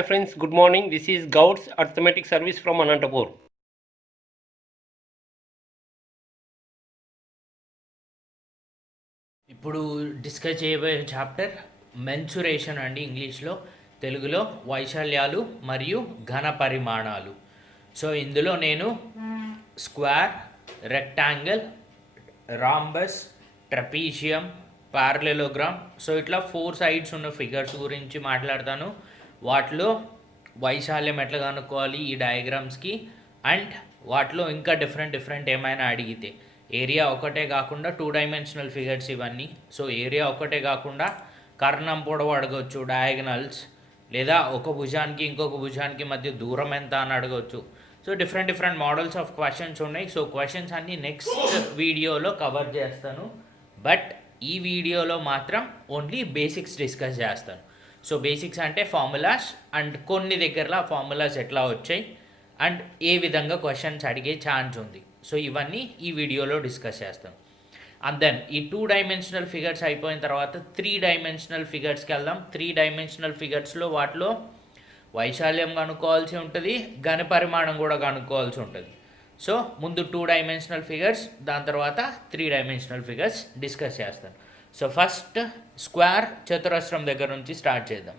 Hi friends, good morning. This is Gouts Arithmetic Service from Anantapur. ఇప్పుడు discuss చేయబోయే chapter mensuration అండి, ఇంగ్లీష్లో, తెలుగులో వైశాల్యాలు మరియు ఘన పరిమాణాలు. సో ఇందులో నేను square, rectangle, rhombus, trapezium, parallelogram, so ఇట్లా 4 సైడ్స్ ఉన్న ఫిగర్స్ గురించి మాట్లాడతాను. వాటిలో వైశాల్యం ఎట్లా కనుక్కోవాలి ఈ డయాగ్రామ్స్కి, అండ్ వాటిలో ఇంకా డిఫరెంట్ ఏమైనా అడిగితే ఏరియా ఒకటే కాకుండా 2 డైమెన్షనల్ ఫిగర్స్ ఇవన్నీ. సో ఏరియా ఒకటే కాకుండా కర్ణం పొడవు అడగవచ్చు, డయాగనల్స్, లేదా ఒక భుజానికి ఇంకొక భుజానికి మధ్య దూరం ఎంత అని అడగవచ్చు. So different models of questions ఉన్నాయి. సో క్వశ్చన్స్ అన్నీ నెక్స్ట్ వీడియోలో కవర్ చేస్తాను, బట్ ఈ వీడియోలో మాత్రం ఓన్లీ బేసిక్స్ డిస్కస్ చేస్తాను. సో బేసిక్స్ అంటే ఫార్ములాస్, అండ్ కొన్ని దగ్గరలో ఫార్ములాస్ ఎట్లా వచ్చాయి అండ్ ఏ విధంగా క్వశ్చన్స్ అడిగే ఛాన్స్ ఉంది. సో ఇవన్నీ ఈ వీడియోలో డిస్కస్ చేస్తాం. అండ్ దెన్ ఈ 2 డైమెన్షనల్ ఫిగర్స్ అయిపోయిన తర్వాత 3 డైమెన్షనల్ ఫిగర్స్కి వెళ్దాం. 3 డైమెన్షనల్ ఫిగర్స్లో వాటిలో వైశాల్యం కనుక్కోవాల్సి ఉంటుంది, ఘన పరిమాణం కూడా కనుక్కోవాల్సి ఉంటుంది. సో ముందు 2 డైమెన్షనల్ ఫిగర్స్, దాని తర్వాత 3 డైమెన్షనల్ ఫిగర్స్ డిస్కస్ చేస్తాను. సో ఫస్ట్ స్క్వేర్, చతురస్రం దగ్గర నుంచి స్టార్ట్ చేద్దాం.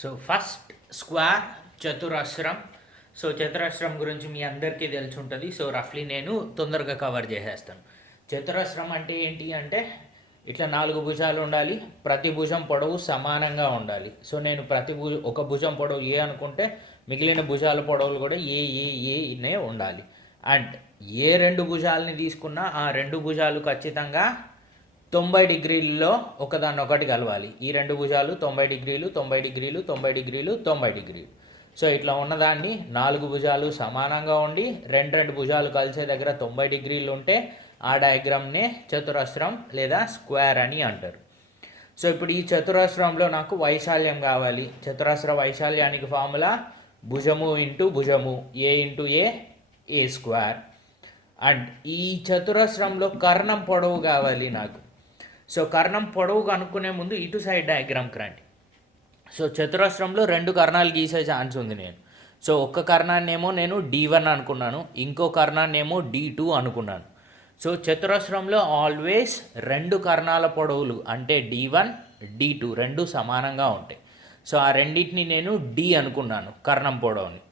సో ఫస్ట్ స్క్వేర్, చతురస్రం. సో చతురస్రం గురించి మీ అందరికీ తెలిసి ఉంటుంది. సో రఫ్లీ నేను తొందరగా కవర్ చేసేస్తాను. చతురస్రం అంటే ఏంటి అంటే ఇట్లా 4 భుజాలు ఉండాలి, ప్రతి భుజం పొడవు సమానంగా ఉండాలి. సో నేను ఒక భుజం పొడవు ఏ అనుకుంటే మిగిలిన భుజాల పొడవులు కూడా ఏనే ఉండాలి. అండ్ ఏ 2 భుజాలని తీసుకున్నా ఆ 2 భుజాలు ఖచ్చితంగా 90 డిగ్రీల్లో ఒకదాన్నొకటి కలవాలి. ఈ 2 భుజాలు 90 డిగ్రీలు, 90 డిగ్రీలు, 90 డిగ్రీలు, 90 డిగ్రీలు. సో ఇట్లా ఉన్నదాన్ని 4 భుజాలు సమానంగా ఉండి 2 భుజాలు కలిసే దగ్గర 90 డిగ్రీలు ఉంటే ఆ డయాగ్రామ్నే చతురస్రం లేదా స్క్వేర్ అని అంటారు. సో ఇప్పుడు ఈ చతురస్రంలో నాకు వైశాల్యం కావాలి. చతురస్ర వైశాల్యానికి ఫార్ములా భుజము ఇంటూ భుజము, ఏ ఇంటూ ఏ స్క్వేర్. అండ్ ఈ చతురస్రంలో కర్ణం పొడవు కావాలి నాకు. సో కర్ణం పొడవు కనుక్కునే ముందు ఇటు సైడ్ డయాగ్రామ్కి రండి. సో చతురస్రంలో 2 కర్ణాలు గీసే ఛాన్స్ ఉంది నేను. సో ఒక్క కర్ణాన్నేమో నేను D1 అనుకున్నాను, ఇంకో కర్ణాన్నేమో D2 అనుకున్నాను. సో చతురస్రంలో ఆల్వేస్ 2 కర్ణాల పొడవులు అంటే D1, D2 రెండు సమానంగా ఉంటాయి. సో ఆ రెండింటిని నేను D అనుకున్నాను కర్ణం పొడవుని.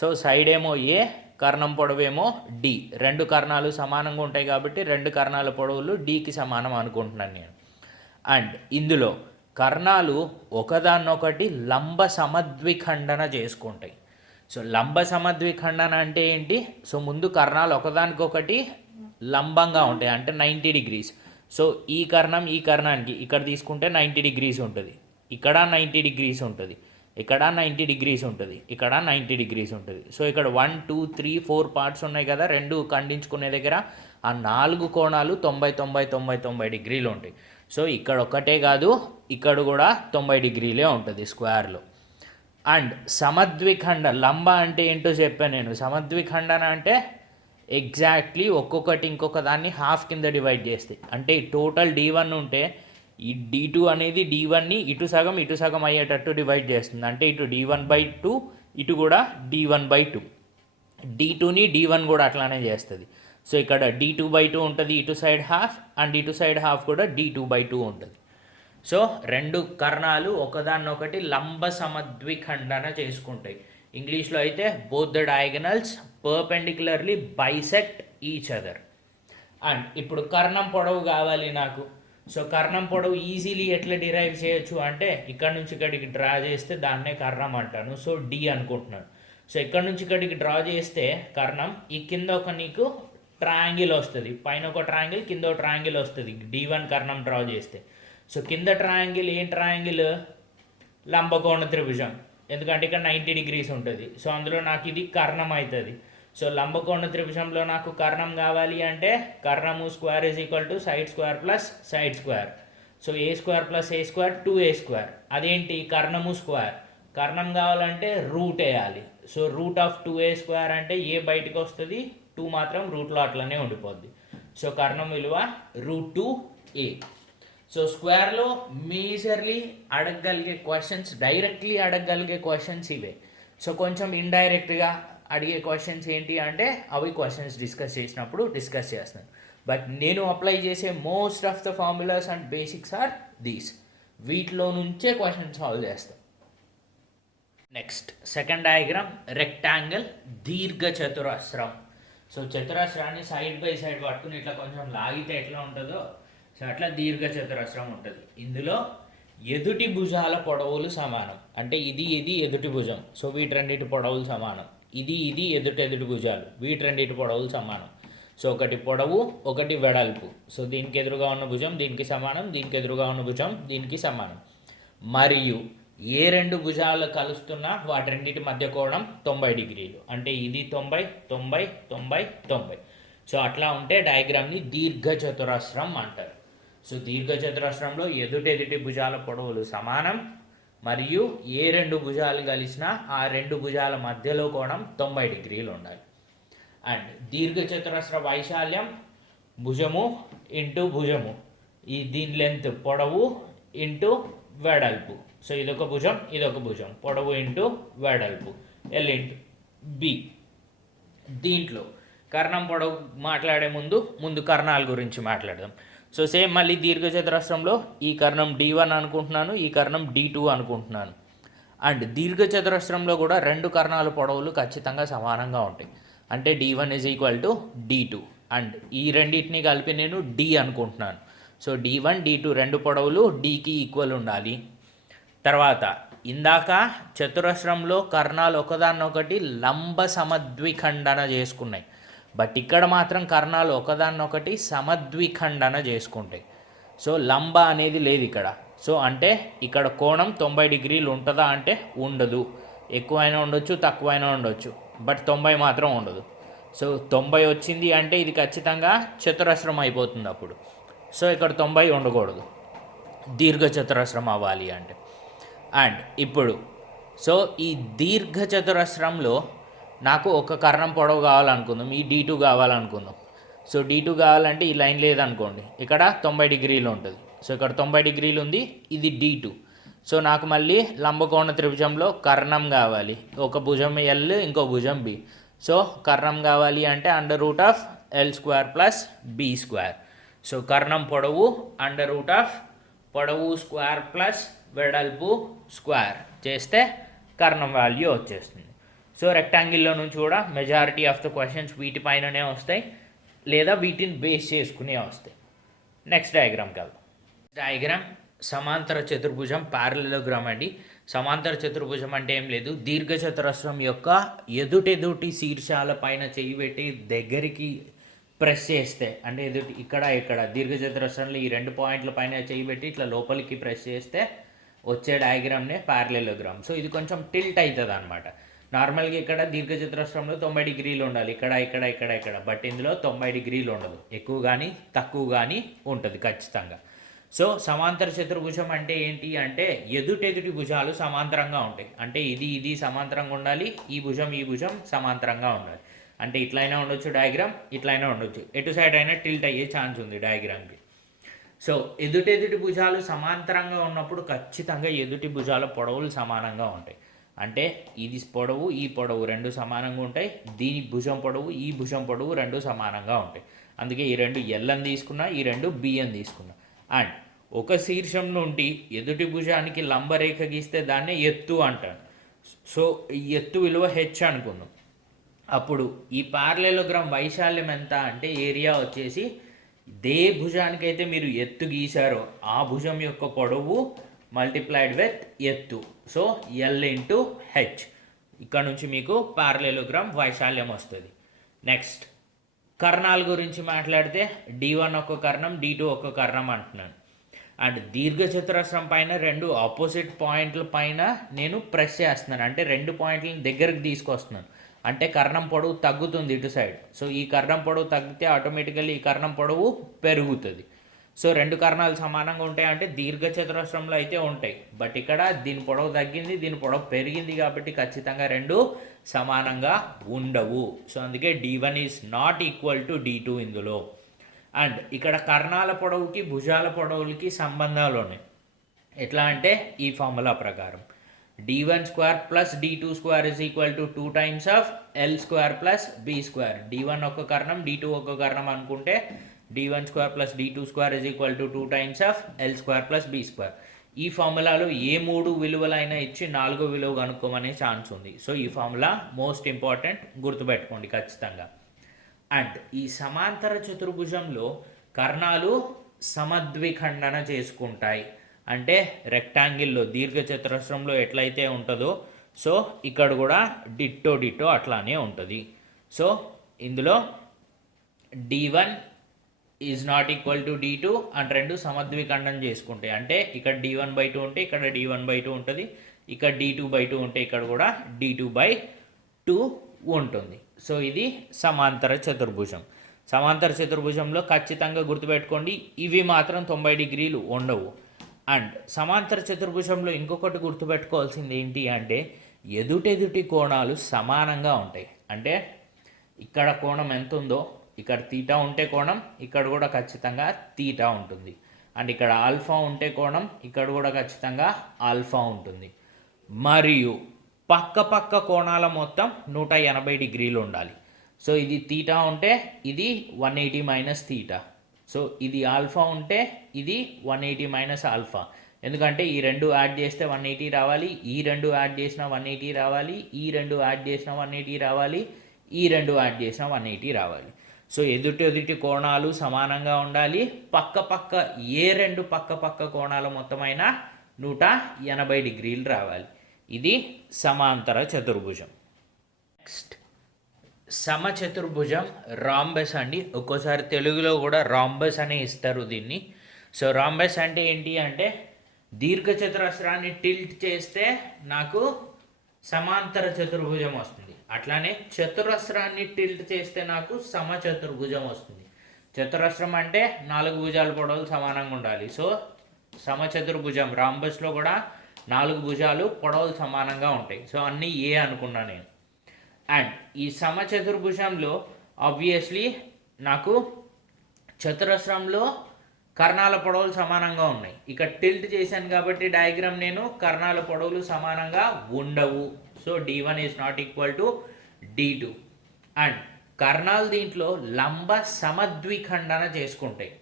సో సైడ్ ఏమో ఏ, కర్ణం పొడవేమో D. 2 కర్ణాలు సమానంగా ఉంటాయి కాబట్టి 2 కర్ణాల పొడవులు Dకి సమానం అనుకుంటున్నాను నేను. అండ్ ఇందులో కర్ణాలు ఒకదాన్నొకటి లంబ సమద్విఖండన చేసుకుంటాయి. సో లంబ సమద్విఖండన అంటే ఏంటి? సో ముందు కర్ణాలు ఒకదానికొకటి లంబంగా ఉంటాయి అంటే 90 డిగ్రీస్. సో ఈ కర్ణం ఈ కర్ణానికి ఇక్కడ తీసుకుంటే 90 డిగ్రీస్ ఉంటుంది, ఇక్కడ 90 డిగ్రీస్ ఉంటుంది, ఇక్కడ 90 డిగ్రీస్ ఉంటుంది, ఇక్కడ 90 డిగ్రీస్ ఉంటుంది. సో ఇక్కడ 1, 2, 3, 4 పార్ట్స్ ఉన్నాయి కదా, 2 ఖండించుకునే దగ్గర ఆ 4 కోణాలు 90 డిగ్రీలు ఉంటాయి. సో ఇక్కడ ఒక్కటే కాదు, ఇక్కడ కూడా 90 డిగ్రీలే ఉంటుంది స్క్వేర్లో. అండ్ సమద్విఖండ లంబ అంటే ఏంటో చెప్పాను నేను. సమద్విఖండన అంటే ఎగ్జాక్ట్లీ ఒక్కొక్కటి ఇంకొక దాన్ని హాఫ్ కింద డివైడ్ చేస్తాయి. అంటే టోటల్ D1 ఉంటే ఈ D2 అనేది D1ని ఇటు సగం అయ్యేటట్టు డివైడ్ చేస్తుంది. అంటే ఇటు D1/2, ఇటు కూడా D1/2. D2ని D1 కూడా అట్లానే చేస్తుంది. సో ఇక్కడ D2/2 ఉంటుంది ఇటు సైడ్ హాఫ్, అండ్ ఇటు సైడ్ హాఫ్ కూడా D2/2 ఉంటుంది. సో 2 కర్ణాలు ఒకదాన్నొకటి లంబ సమద్విఖండన చేసుకుంటాయి. ఇంగ్లీష్లో అయితే both the diagonals perpendicularly bisect each other. And ఇప్పుడు కర్ణం పొడవు కావాలి నాకు. సో కర్ణం పొడవు ఈజీలీ ఎట్లా డిరైవ్ చేయొచ్చు అంటే ఇక్కడ నుంచి ఇక్కడికి డ్రా చేస్తే దాన్నే కర్ణం అంటాను. సో D అనుకుంటున్నాను. సో ఇక్కడ నుంచి ఇక్కడికి డ్రా చేస్తే కర్ణం, ఈ కింద ఒక నీకు ట్రయాంగిల్ వస్తుంది, పైన ఒక ట్రయాంగిల్, కింద ఒక ట్రయాంగిల్ వస్తుంది D1 కర్ణం డ్రా చేస్తే. సో కింద ట్రయాంగిల్ ఏం ట్రయాంగిల్? లంబకోణ త్రిభుజం, ఎందుకంటే ఇక్కడ 90 డిగ్రీస్ ఉంటుంది. సో అందులో నాకు ఇది కర్ణం అవుతుంది. సో లంబకోణ త్రిభుజంలో నాకు కర్ణం కావాలి అంటే కర్ణము square is equal to side square plus side square. So A square plus A square 2A square. అదేంటి? కర్ణము స్క్వేర్. కర్ణం కావాలంటే రూట్ వేయాలి. So root of 2A square అంటే A బయటకు వస్తుంది, 2 మాత్రం రూట్లో అట్లనే ఉండిపోద్ది. సో కర్ణం విలువ √2A. సో స్క్వేర్లో మేజర్లీ అడగగలిగే క్వశ్చన్స్, డైరెక్ట్లీ అడగగలిగే క్వశ్చన్స్ ఇవే. సో కొంచెం ఇండైరెక్ట్గా అడిగే క్వశ్చన్స్ ఏంటి అంటే అవి క్వశ్చన్స్ డిస్కస్ చేసినప్పుడు డిస్కస్ చేస్తాను. బట్ నేను అప్లై చేసే most of the formulas and basics are these. వీటిలో నుంచే క్వశ్చన్ సాల్వ్ చేస్తాం. నెక్స్ట్ సెకండ్ డయాగ్రామ్ రెక్టాంగిల్ దీర్ఘ చతురస్రం. సో చతురస్రాన్ని సైడ్ బై సైడ్ పట్టుకుని ఇట్లా కొంచెం లాగితే ఎట్లా ఉంటుందో సో అట్లా దీర్ఘ చతురస్రం ఉంటుంది. ఇందులో ఎదుటి భుజాల పొడవులు సమానం. అంటే ఇది ఎదుటి భుజం, సో వీటి రెండింటి పొడవులు సమానం. ఇది ఎదుటి భుజాలు, వీటి రెండింటి పొడవులు సమానం. సో ఒకటి పొడవు ఒకటి వెడల్పు. సో దీనికి ఎదురుగా ఉన్న భుజం దీనికి సమానం, దీనికి ఎదురుగా ఉన్న భుజం దీనికి సమానం. మరియు ఏ రెండు భుజాలు కలుస్తున్నా వాటి రెండింటి మధ్య కోణం 90 డిగ్రీలు. అంటే ఇది 90, 90, 90, 90. సో అట్లా ఉంటే డయాగ్రామ్ని దీర్ఘ చతురస్రం అంటారు. సో దీర్ఘ చతురస్రంలో ఎదుటి భుజాల పొడవులు సమానం మరియు ఏ రెండు భుజాలు కలిసినా ఆ రెండు భుజాల మధ్యలో కోణం 90 డిగ్రీలు ఉండాలి. అండ్ దీర్ఘ చతురస్ర వైశాల్యం భుజము ఇంటూ భుజము, ఈ దీని లెంత్ పొడవు ఇంటూ వెడల్పు. సో ఇదొక భుజం ఇదొక భుజం, పొడవు ఇంటూ వెడల్పు ఎల్ ఇంటూ బి. దీంట్లో కర్ణం పొడవు మాట్లాడే ముందు కర్ణాల గురించి మాట్లాడదాం. సో సేమ్ మళ్ళీ దీర్ఘ చతురస్రంలో ఈ కర్ణం D1 అనుకుంటున్నాను, ఈ కర్ణం D2 అనుకుంటున్నాను. అండ్ దీర్ఘ చతురస్రంలో కూడా రెండు కర్ణాల పొడవులు ఖచ్చితంగా సమానంగా ఉంటాయి. అంటే D1 = D2. అండ్ ఈ రెండింటిని కలిపి నేను D అనుకుంటున్నాను. సో D1 D2 రెండు పొడవులు Dకి ఈక్వల్ ఉండాలి. తర్వాత ఇందాక చతురస్రంలో కర్ణాలు ఒకదాన్నొకటి లంబ సమద్విఖండన చేసుకున్నాయి. బట్ ఇక్కడ మాత్రం కర్ణాలు ఒకదాన్నొకటి సమద్విఖండన చేసుకుంటాయి. సో లంబ అనేది లేదు ఇక్కడ. సో అంటే ఇక్కడ కోణం 90 డిగ్రీలు ఉంటుందా అంటే ఉండదు. ఎక్కువైనా ఉండొచ్చు తక్కువైనా ఉండొచ్చు, బట్ 90 మాత్రం ఉండదు. సో 90 వచ్చింది అంటే ఇది ఖచ్చితంగా చతురస్రం అయిపోతుంది అప్పుడు. సో ఇక్కడ 90 ఉండకూడదు దీర్ఘ చతురస్రం అవ్వాలి అంటే. అండ్ ఇప్పుడు సో ఈ దీర్ఘ చతురస్రంలో నాకు ఒక కర్ణం పొడవు కావాలనుకుందాం, ఈ D2 కావాలనుకుందాం. సో D2 కావాలంటే ఈ లైన్ లేదనుకోండి, ఇక్కడ 90 డిగ్రీలు ఉంటుంది. సో ఇక్కడ 90 డిగ్రీలు ఉంది, ఇది D2. సో నాకు మళ్ళీ లంబకోణ త్రిభుజంలో కర్ణం కావాలి. ఒక భుజం L ఇంకో భుజం B. సో కర్ణం కావాలి అంటే √L² + B². సో కర్ణం పొడవు పొడవు స్క్వేర్ ప్లస్ వెడల్పు స్క్వేర్ చేస్తే కర్ణం వాల్యూ వచ్చేస్తుంది. సో రెక్టాంగిల్లో నుంచి కూడా మెజారిటీ ఆఫ్ ద క్వశ్చన్స్ వీటిపైననే వస్తాయి లేదా వీటిని బేస్ చేసుకునే వస్తాయి. నెక్స్ట్ డయాగ్రామ్కి వెళ్దాం. డయాగ్రామ్ సమాంతర చతుర్భుజం ప్యారలలోగ్రామ్ అండి. సమాంతర చతుర్భుజం అంటే ఏం లేదు, దీర్ఘ చతురస్రం యొక్క ఎదుటి శీర్షాల పైన చేయి పెట్టి దగ్గరికి ప్రెస్ చేస్తే, అంటే ఇక్కడ దీర్ఘ చతురస్రంలో ఈ రెండు పాయింట్ల పైన చేయి పెట్టి ఇట్లా లోపలికి ప్రెస్ చేస్తే వచ్చే డయాగ్రామ్నే ప్యారలలోగ్రామ్. సో ఇది కొంచెం టిల్ట్ అవుతుంది అనమాట. నార్మల్గా ఇక్కడ దీర్ఘ చతురస్రంలో 90 డిగ్రీలు ఉండాలి, ఇక్కడ. బట్ ఇందులో 90 డిగ్రీలు ఉండదు, ఎక్కువ కానీ తక్కువ కానీ ఉంటుంది ఖచ్చితంగా. సో సమాంతర చతుర్భుజం అంటే ఏంటి అంటే ఎదుటి భుజాలు సమాంతరంగా ఉంటాయి. అంటే ఇది సమాంతరంగా ఉండాలి, ఈ భుజం సమాంతరంగా ఉండాలి. అంటే ఇట్లయినా ఉండొచ్చు డయాగ్రామ్, ఇట్లయినా ఉండొచ్చు, ఎటు సైడ్ అయినా టిల్ట్ అయ్యే ఛాన్స్ ఉంది డయాగ్రామ్కి. సో ఎదుటి భుజాలు సమాంతరంగా ఉన్నప్పుడు ఖచ్చితంగా ఎదుటి భుజాల పొడవులు సమానంగా ఉంటాయి. అంటే ఇది పొడవు ఈ పొడవు రెండు సమానంగా ఉంటాయి, దీని భుజం పొడవు ఈ భుజం పొడవు రెండు సమానంగా ఉంటాయి. అందుకే ఈ రెండు L అని తీసుకున్నా, ఈ రెండు B అని తీసుకున్నా. అండ్ ఒక శీర్షం నుండి ఎదుటి భుజానికి లంబరేఖ గీస్తే దాన్నే ఎత్తు అంటాను. సో ఈ ఎత్తు విలువ H అనుకుందాం. అప్పుడు ఈ ప్యారలలోగ్రామ్ వైశాల్యం ఎంత అంటే ఏరియా వచ్చేసి దే భుజానికైతే మీరు ఎత్తు గీశారో ఆ భుజం యొక్క పొడవు మల్టిప్లైడ్ విత్ ఎత్తు. So L × H. ఇక్కడ నుంచి మీకు ప్యారలలోగ్రామ్ వైశాల్యం వస్తుంది. నెక్స్ట్ కర్ణాల గురించి మాట్లాడితే D1 ఒక కర్ణం, D2 ఒక కర్ణం అంటున్నాను. అండ్ దీర్ఘ చతురస్రం పైన రెండు ఆపోజిట్ పాయింట్ల పైన నేను ప్రెస్ చేస్తున్నాను, అంటే రెండు పాయింట్లను దగ్గరకు తీసుకొస్తున్నాను. అంటే కర్ణం పొడవు తగ్గుతుంది ఇటు సైడ్. సో ఈ కర్ణం పొడవు తగ్గితే ఆటోమేటికల్లీ ఈ కర్ణం పొడవు పెరుగుతుంది. సో రెండు కర్ణాలు సమానంగా ఉంటాయి అంటే దీర్ఘ చతురస్రంలో అయితే ఉంటాయి. బట్ ఇక్కడ దీని పొడవు తగ్గింది, దీని పొడవు పెరిగింది కాబట్టి ఖచ్చితంగా రెండు సమానంగా ఉండవు. సో అందుకే D1 = D2 ఇందులో. అండ్ ఇక్కడ కర్ణాల పొడవుకి భుజాల పొడవులకి సంబంధాలు ఉన్నాయి. ఎట్లా అంటే ఈ ఫార్ములా ప్రకారం d1 square plus d2 square is equal to 2 times of L square plus B square. d1 ఒక కర్ణం d2 ఒక కర్ణం అనుకుంటే d1 square plus d2 square is equal to 2 times of L square plus B square. ఈ ఫార్ములాలో ఏ 3 విలువలైనా ఇచ్చి 4 విలువ కనుక్కోమనే ఛాన్స్ ఉంది. సో ఈ ఫార్ములా మోస్ట్ ఇంపార్టెంట్, గుర్తుపెట్టుకోండి ఖచ్చితంగా. అండ్ ఈ సమాంతర చతుర్భుజంలో కర్ణాలు సమద్విఖండన చేసుకుంటాయి. అంటే రెక్టాంగిల్లో దీర్ఘచతురస్రంలో ఎట్లయితే ఉంటుందో సో ఇక్కడ కూడా డిట్టో అట్లానే ఉంటుంది. సో ఇందులో d1 is not equal to d2 and రెండు సమద్విఖండం చేసుకుంటాయి. అంటే ఇక్కడ d1/2 ఉంటే ఇక్కడ d1/2 ఉంటుంది, ఇక్కడ d2/2 ఉంటే ఇక్కడ కూడా d2/2 ఉంటుంది. సో ఇది సమాంతర చతుర్భుజం. సమాంతర చతుర్భుజంలో ఖచ్చితంగా గుర్తుపెట్టుకోండి, ఇవి మాత్రం 90 డిగ్రీలు ఉండవు. అండ్ సమాంతర చతుర్భుజంలో ఇంకొకటి గుర్తుపెట్టుకోవాల్సింది ఏంటి అంటే ఎదుటెదుటి కోణాలు సమానంగా ఉంటాయి. అంటే ఇక్కడ కోణం ఎంత ఉందో ఇక్కడ తీటా ఉంటే కోణం ఇక్కడ కూడా ఖచ్చితంగా తీటా ఉంటుంది. అండ్ ఇక్కడ ఆల్ఫా ఉంటే కోణం ఇక్కడ కూడా ఖచ్చితంగా ఆల్ఫా ఉంటుంది. మరియు పక్క కోణాల మొత్తం 180 డిగ్రీలు ఉండాలి. సో ఇది తీటా ఉంటే ఇది 180 మైనస్ తీటా. సో ఇది ఆల్ఫా ఉంటే ఇది 180 మైనస్ ఆల్ఫా. ఎందుకంటే ఈ రెండు యాడ్ చేస్తే 180 రావాలి, ఈ రెండు యాడ్ చేసిన 180 రావాలి, ఈ రెండు యాడ్ చేసిన 180 రావాలి, ఈ రెండు యాడ్ చేసిన 180 రావాలి. సో ఎదుటి కోణాలు సమానంగా ఉండాలి. ఏ రెండు పక్క కోణాల మొత్తమైనా 180 డిగ్రీలు రావాలి. ఇది సమాంతర చతుర్భుజం. నెక్స్ట్ సమచతుర్భుజం రాంబస్ అండి. ఒక్కోసారి తెలుగులో కూడా రాంబస్ అనే ఇస్తారు దీన్ని. సో రాంబస్ అంటే ఏంటి అంటే దీర్ఘచతురస్రాన్ని టిల్ట్ చేస్తే నాకు సమాంతర చతుర్భుజం వస్తుంది. అట్లానే చతురస్రాన్ని టిల్ట్ చేస్తే నాకు సమచతుర్భుజం వస్తుంది. చతురస్రం అంటే 4 భుజాల పొడవులు సమానంగా ఉండాలి. సో సమచతుర్భుజం రాంబస్లో కూడా 4 భుజాలు పొడవులు సమానంగా ఉంటాయి. సో అన్నీ ఏ అనుకున్నా నేను. అండ్ ఈ సమచతుర్భుజంలో ఆబ్వియస్లీ నాకు చతురస్రంలో కర్ణాల పొడవులు సమానంగా ఉన్నాయి. ఇక్కడ టిల్ట్ చేశాను కాబట్టి డయాగ్రామ్ నేను కర్ణాల పొడవులు సమానంగా ఉండవు. So d1 is not equal to d2. And కర్ణాలు దీంట్లో లంబ సమద్విఖండన చేసుకుంటాయి.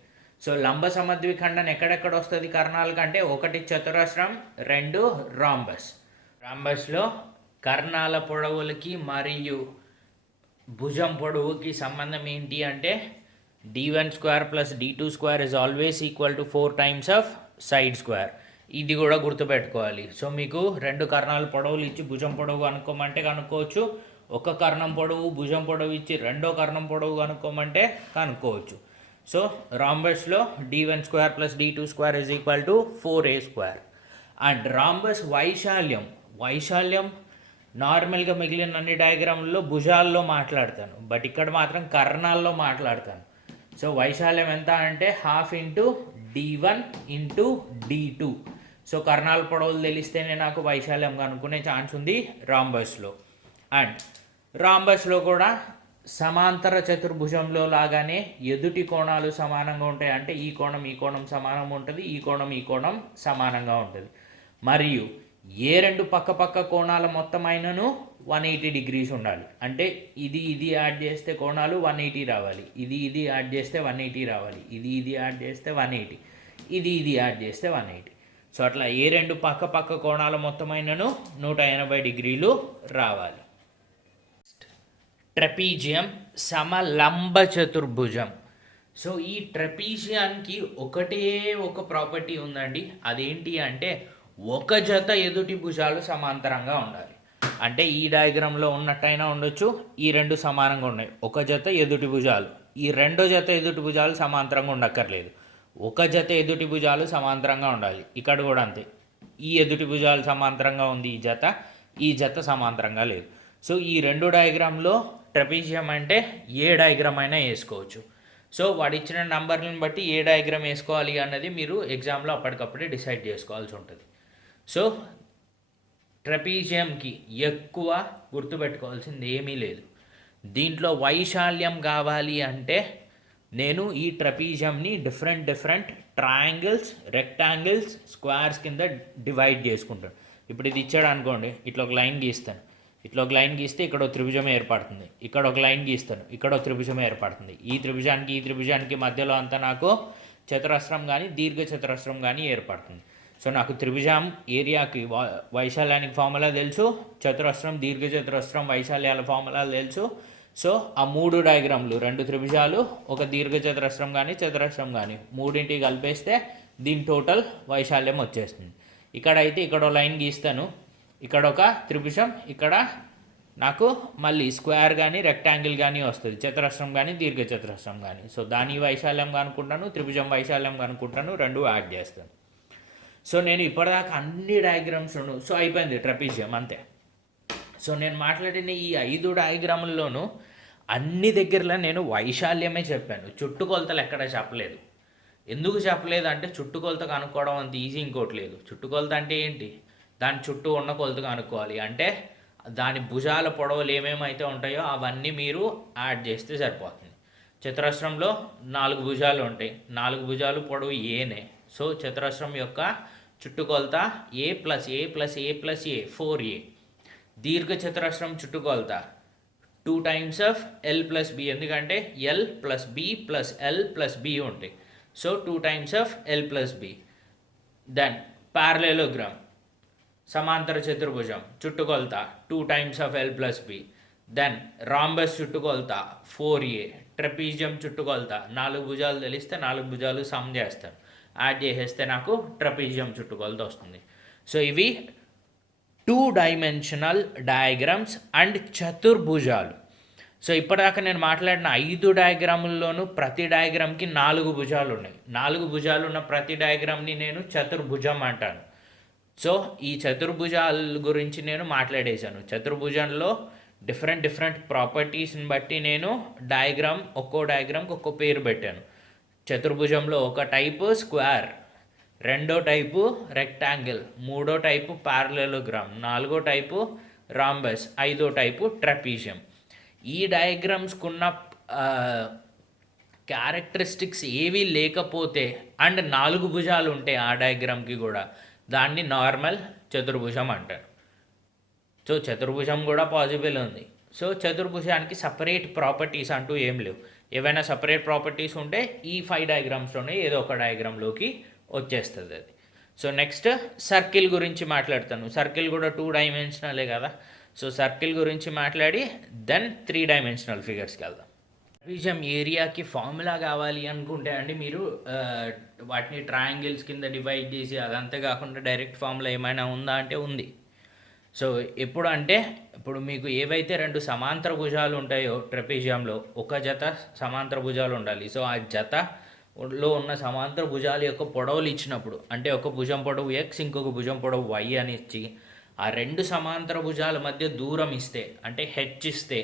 సో లంబ సమద్విఖండన ఎక్కడెక్కడ వస్తుంది కర్ణాల కంటే? 1 చతురస్రం, 2 రాంబస్. రాంబస్లో కర్ణాల పొడవులకి మరియు భుజం పొడవుకి సంబంధం ఏంటి అంటే d1 square plus d2 square is always equal to 4 times of side square. ఇది కూడా గుర్తుపెట్టుకోవాలి. సో మీకు 2 కర్ణాల పొడవులు ఇచ్చి భుజం పొడవు కనుక్కోమంటే కనుక్కోవచ్చు. ఒక కర్ణం పొడవు భుజం పొడవు ఇచ్చి రెండో కర్ణం పొడవు కనుక్కోమంటే కనుక్కోవచ్చు. సో రాంబస్లో d1 square plus d2 square is equal to 4a square. And rhombus వైశాల్యం నార్మల్గా మిగిలిన అన్ని డయాగ్రామ్లలో భుజాల్లో మాట్లాడతాను, బట్ ఇక్కడ మాత్రం కర్ణాల్లో మాట్లాడతాను. సో వైశాల్యం ఎంత అంటే 1/2 into d1 into d2. So కర్ణాల పొడవులు తెలిస్తేనే నాకు వైశాల్యం కనుక్కునే ఛాన్స్ ఉంది రాంబస్లో. అండ్ రాంబస్లో కూడా సమాంతర చతుర్భుజంలో లాగానే ఎదుటి కోణాలు సమానంగా ఉంటాయి. అంటే ఈ కోణం సమానంగా ఉంటుంది, ఈ కోణం సమానంగా ఉంటుంది. మరియు ఏ రెండు పక్క కోణాల మొత్తం అయినను 180 డిగ్రీస్ ఉండాలి. అంటే ఇది యాడ్ చేస్తే కోణాలు 180 రావాలి, ఇది యాడ్ చేస్తే 180 రావాలి, ఇది యాడ్ చేస్తే 180, ఇది యాడ్ చేస్తే 180. సో అట్లా ఏ రెండు పక్క కోణాల మొత్తం అయినను 180 డిగ్రీలు రావాలి. ట్రెపీజియం సమలంబ చతుర్భుజం. సో ఈ ట్రెపీజియానికి ఒకటే ఒక ప్రాపర్టీ ఉందండి. అదేంటి అంటే ఒక జత ఎదుటి భుజాలు సమాంతరంగా ఉండాలి. అంటే ఈ డయాగ్రామ్లో ఉన్నట్టయినా ఉండొచ్చు, ఈ రెండు సమానంగా ఉన్నాయి. ఒక జత ఎదుటి భుజాలు, ఈ రెండో జత ఎదుటి భుజాలు సమాంతరంగా ఉండక్కర్లేదు. ఒక జత ఎదుటి భుజాలు సమాంతరంగా ఉండాలి. ఇక్కడ కూడా అంతే, ఈ ఎదుటి భుజాలు సమాంతరంగా ఉంది ఈ జత సమాంతరంగా లేదు. సో ఈ రెండు డయాగ్రామ్లో ట్రెపీజియం అంటే ఏ డయాగ్రామ్ అయినా వేసుకోవచ్చు. సో వాడు ఇచ్చిన నంబర్లను బట్టి ఏ డయాగ్రామ్ వేసుకోవాలి అన్నది మీరు ఎగ్జామ్లో అప్పటికప్పుడే డిసైడ్ చేసుకోవాల్సి ఉంటుంది. సో ట్రెపీజియంకి ఎక్కువ గుర్తుపెట్టుకోవాల్సింది ఏమీ లేదు. దీంట్లో వైశాల్యం కావాలి అంటే నేను ఈ ట్రపీజియంని డిఫరెంట్ ట్రయాంగిల్స్, రెక్టాంగిల్స్, స్క్వేర్స్ కింద డివైడ్ చేసుకుంటాను. ఇప్పుడు ఇది ఇచ్చాడు అనుకోండి, ఇట్లా ఒక లైన్ గీస్తాను. ఇట్లా ఒక లైన్ గీస్తే ఇక్కడ ఒక త్రిభుజం ఏర్పడుతుంది. ఇక్కడ ఒక లైన్ గీస్తాను, ఇక్కడ ఒక త్రిభుజం ఏర్పడుతుంది. ఈ త్రిభుజానికి మధ్యలో అంతా నాకు చతురస్రం కానీ దీర్ఘ చతురస్రం కానీ ఏర్పడుతుంది. సో నాకు త్రిభుజం ఏరియాకి వైశాల్యానికి ఫార్ములా తెలుసు, చతురస్రం, దీర్ఘ చతురస్రం, వైశాల్యాల ఫార్ములాలు తెలుసు. సో ఆ 3 డయాగ్రామ్లు, 2 త్రిభుజాలు, ఒక దీర్ఘ చతురస్రం కానీ చతురస్రం కానీ మూడింటికి కలిపేస్తే దీని టోటల్ వైశాల్యం వచ్చేస్తుంది. ఇక్కడైతే ఇక్కడ లైన్ గీస్తాను, ఇక్కడ ఒక త్రిభుజం, ఇక్కడ నాకు మళ్ళీ స్క్వేర్ కానీ రెక్టాంగిల్ కానీ వస్తుంది, చతురస్రం కానీ దీర్ఘ చతురస్రం కానీ. సో దాని వైశాల్యం కనుక్కుంటాను, త్రిభుజం వైశాల్యం కనుక్కుంటాను, 2 యాడ్ చేస్తాను. సో నేను ఇప్పటిదాకా అన్ని డయాగ్రామ్స్ సో అయిపోయింది ట్రపీజియం అంతే. సో నేను మాట్లాడిన ఈ 5 డయాగ్రాముల్లోనూ అన్ని దగ్గరలో నేను వైశాల్యమే చెప్పాను, చుట్టుకొలతలు ఎక్కడ చెప్పలేదు. ఎందుకు చెప్పలేదు అంటే చుట్టుకొలత కనుక్కోవడం అంత ఈజీ ఇంకోటి లేదు. చుట్టుకొలత అంటే ఏంటి, దాని చుట్టూ ఉన్న కొలత కనుక్కోవాలి. అంటే దాని భుజాల పొడవులు ఏమేమైతే ఉంటాయో అవన్నీ మీరు యాడ్ చేస్తే సరిపోతుంది. చతురస్రంలో 4 భుజాలు ఉంటాయి, 4 భుజాలు పొడవు ఏనే. సో చతురస్రం యొక్క చుట్టుకొలత a + a + a + a 4a. దీర్ఘ చతురస్రం చుట్టుకొలత 2 times of l + b, ఎందుకంటే l + b + l + b ఉంటాయి. So 2 times of l + b. Then parallelogram, సమాంతర చతుర్భుజం చుట్టుకొలత 2 times of l + b. Then rhombus చుట్టుకొలత 4a. ట్రపీజియం చుట్టుకొలత 4 భుజాలు తెలిస్తే 4 భుజాలు సమ్ చేస్తాను, యాడ్ చేసేస్తే నాకు ట్రపీజియం చుట్టుకొలత వస్తుంది. సో ఇవి 2 డైమెన్షనల్ డయాగ్రామ్స్ అండ్ చతుర్భుజాలు. సో ఇప్పటిదాకా నేను మాట్లాడిన 5 డయాగ్రాముల్లోనూ ప్రతి డయాగ్రామ్కి 4 భుజాలు ఉన్నాయి. 4 భుజాలు ఉన్న ప్రతి డయాగ్రామ్ని నేను చతుర్భుజం అంటాను. సో ఈ చతుర్భుజాల గురించి నేను మాట్లాడేశాను. చతుర్భుజంలో డిఫరెంట్ ప్రాపర్టీస్ని బట్టి నేను ఒక్కో డయాగ్రామ్కి ఒక్కో పేరు పెట్టాను. చతుర్భుజంలో ఒక టైపు స్క్వేర్, రెండో టైపు రెక్టాంగిల్, మూడో టైపు పారలెలోగ్రామ్, నాలుగో టైపు రాంబస్, ఐదో టైపు ట్రపీజియం. ఈ డయాగ్రామ్స్కున్న క్యారెక్టరిస్టిక్స్ ఏవి లేకపోతే అండ్ 4 భుజాలు ఉంటాయి ఆ డయాగ్రామ్కి కూడా, దాన్ని నార్మల్ చతుర్భుజం అంటారు. సో చతుర్భుజం కూడా పాసిబుల్ ఉంది. సో చతుర్భుజానికి సపరేట్ ప్రాపర్టీస్ అంటూ ఏం లేవు. ఏవైనా సపరేట్ ప్రాపర్టీస్ ఉంటే ఈ 5 డయాగ్రామ్స్లోనే ఏదో ఒక డయాగ్రామ్లోకి వచ్చేస్తుంది అది. సో నెక్స్ట్ సర్కిల్ గురించి మాట్లాడతాను. సర్కిల్ కూడా 2 డైమెన్షనలే కదా. సో సర్కిల్ గురించి మాట్లాడి దెన్ 3 డైమెన్షనల్ ఫిగర్స్కి వెళ్దాం. ట్రపీజియం ఏరియాకి ఫార్ములా కావాలి అనుకుంటే అండి మీరు వాటిని ట్రయాంగిల్స్ కింద డివైడ్ చేసి అదంతా కాకుండా డైరెక్ట్ ఫార్ములా ఏమైనా ఉందా అంటే ఉంది. సో ఎప్పుడు అంటే ఇప్పుడు మీకు ఏవైతే 2 సమాంతర భుజాలు ఉంటాయో ట్రపీజియంలో ఒక జత సమాంతర భుజాలు ఉండాలి. సో ఆ జతలో ఉన్న సమాంతర భుజాల యొక్క పొడవులు ఇచ్చినప్పుడు, అంటే ఒక భుజం పొడవు x, ఇంకొక భుజం పొడవు y అని ఇచ్చి ఆ 2 సమాంతర భుజాల మధ్య దూరం ఇస్తే, అంటే h ఇస్తే,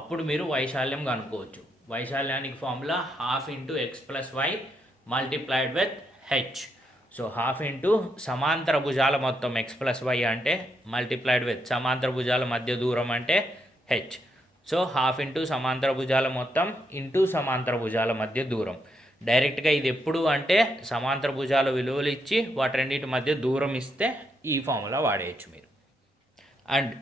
అప్పుడు మీరు వైశాల్యం కనుక్కోవచ్చు. వైశాల్యానికి formula ½ x + y × h. So ½ సమాంతర భుజాల మొత్తం x + y అంటే మల్టిప్లైడ్ విత్ సమాంతర భుజాల మధ్య దూరం అంటే h. సో ½ సమాంతర భుజాల మొత్తం ఇంటూ సమాంతర భుజాల మధ్య దూరం. డైరెక్ట్గా ఇది ఎప్పుడు అంటే సమాంతర భుజాల విలువలు ఇచ్చి వాటి రెండింటి మధ్య దూరం ఇస్తే ఈ ఫార్ములా వాడేయచ్చు మీరు. అండ్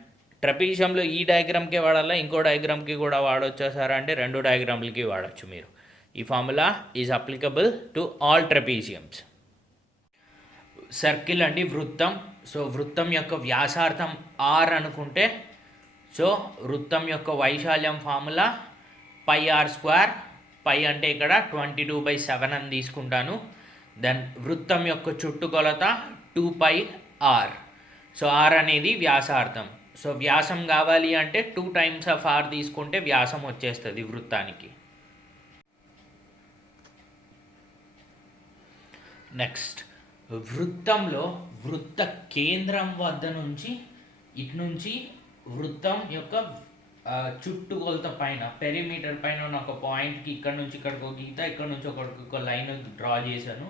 ట్రపీజియంలో ఈ డయాగ్రామ్కే వాడాలా, ఇంకో డయాగ్రామ్కి కూడా వాడవచ్చా సార్ అంటే 2 డయాగ్రామ్లకి వాడచ్చు మీరు. ఈ formula is applicable to all trapeziums. Circle అండి వృత్తం. సో వృత్తం యొక్క వ్యాసార్థం r అనుకుంటే, సో వృత్తం యొక్క వైశాల్యం ఫార్ములా πr². పై అంటే ఇక్కడ 22/7 అని తీసుకుంటాను. దెన్ వృత్తం యొక్క చుట్టుకొలత 2πr. సో r అనేది వ్యాసార్థం. సో వ్యాసం కావాలి అంటే 2 times of r తీసుకుంటే వ్యాసం వచ్చేస్తుంది వృత్తానికి. నెక్స్ట్ వృత్తంలో వృత్త కేంద్రం వద్ద నుంచి ఇటు నుంచి వృత్తం యొక్క చుట్టుకొలత పైన పెరిమీటర్ పైన ఉన్న ఒక పాయింట్కి ఇక్కడ నుంచి ఇక్కడికి ఒక గీత, ఇక్కడ నుంచి ఒక లైన్ డ్రా చేశాను.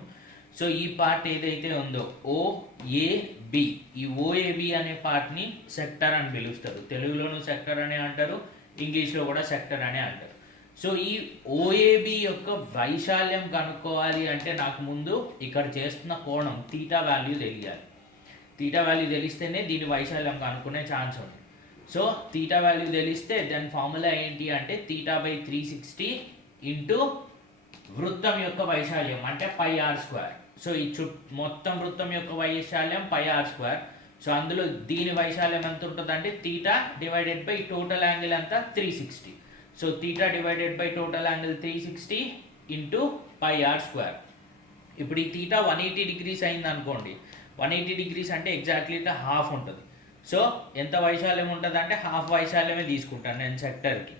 సో ఈ పార్ట్ ఏదైతే ఉందో OAB, ఈ OAB అనే పార్ట్ని సెక్టర్ అని పిలుస్తారు. తెలుగులోనూ సెక్టర్ అనే అంటారు, ఇంగ్లీష్లో కూడా సెక్టర్ అనే అంటారు. సో ఈ ఓఏబి యొక్క వైశాల్యం కనుక్కోవాలి అంటే నాకు ముందు ఇక్కడ చేస్తున్న కోణం తీటా వాల్యూ తెలియాలి. తీటా వాల్యూ తెలిస్తేనే దీని వైశాల్యం కనుక్కునే ఛాన్స్ ఉంది. సో తీటా వాల్యూ తెలిస్తే దాని ఫార్ములా ఏంటి అంటే θ/360 ఇంటూ వృత్తం యొక్క వైశాల్యం అంటే πr². సో ఈ మొత్తం వృత్తం యొక్క వైశాల్యం πr². సో అందులో దీని వైశాల్యం ఎంత ఉంటుంది అంటే θ/, టోటల్ యాంగిల్ అంతా 360. So θ/, total angle 360 into πr². ఇప్పుడు ఈ θ 180 డిగ్రీస్ అయింది అనుకోండి. 180 డిగ్రీస్ అంటే ఎగ్జాక్ట్లీ హాఫ్ ఉంటుంది. సో ఎంత వైశాల్యం ఉంటుంది అంటే హాఫ్ వైశాల్యమే తీసుకుంటాను నేను సెక్టర్కి.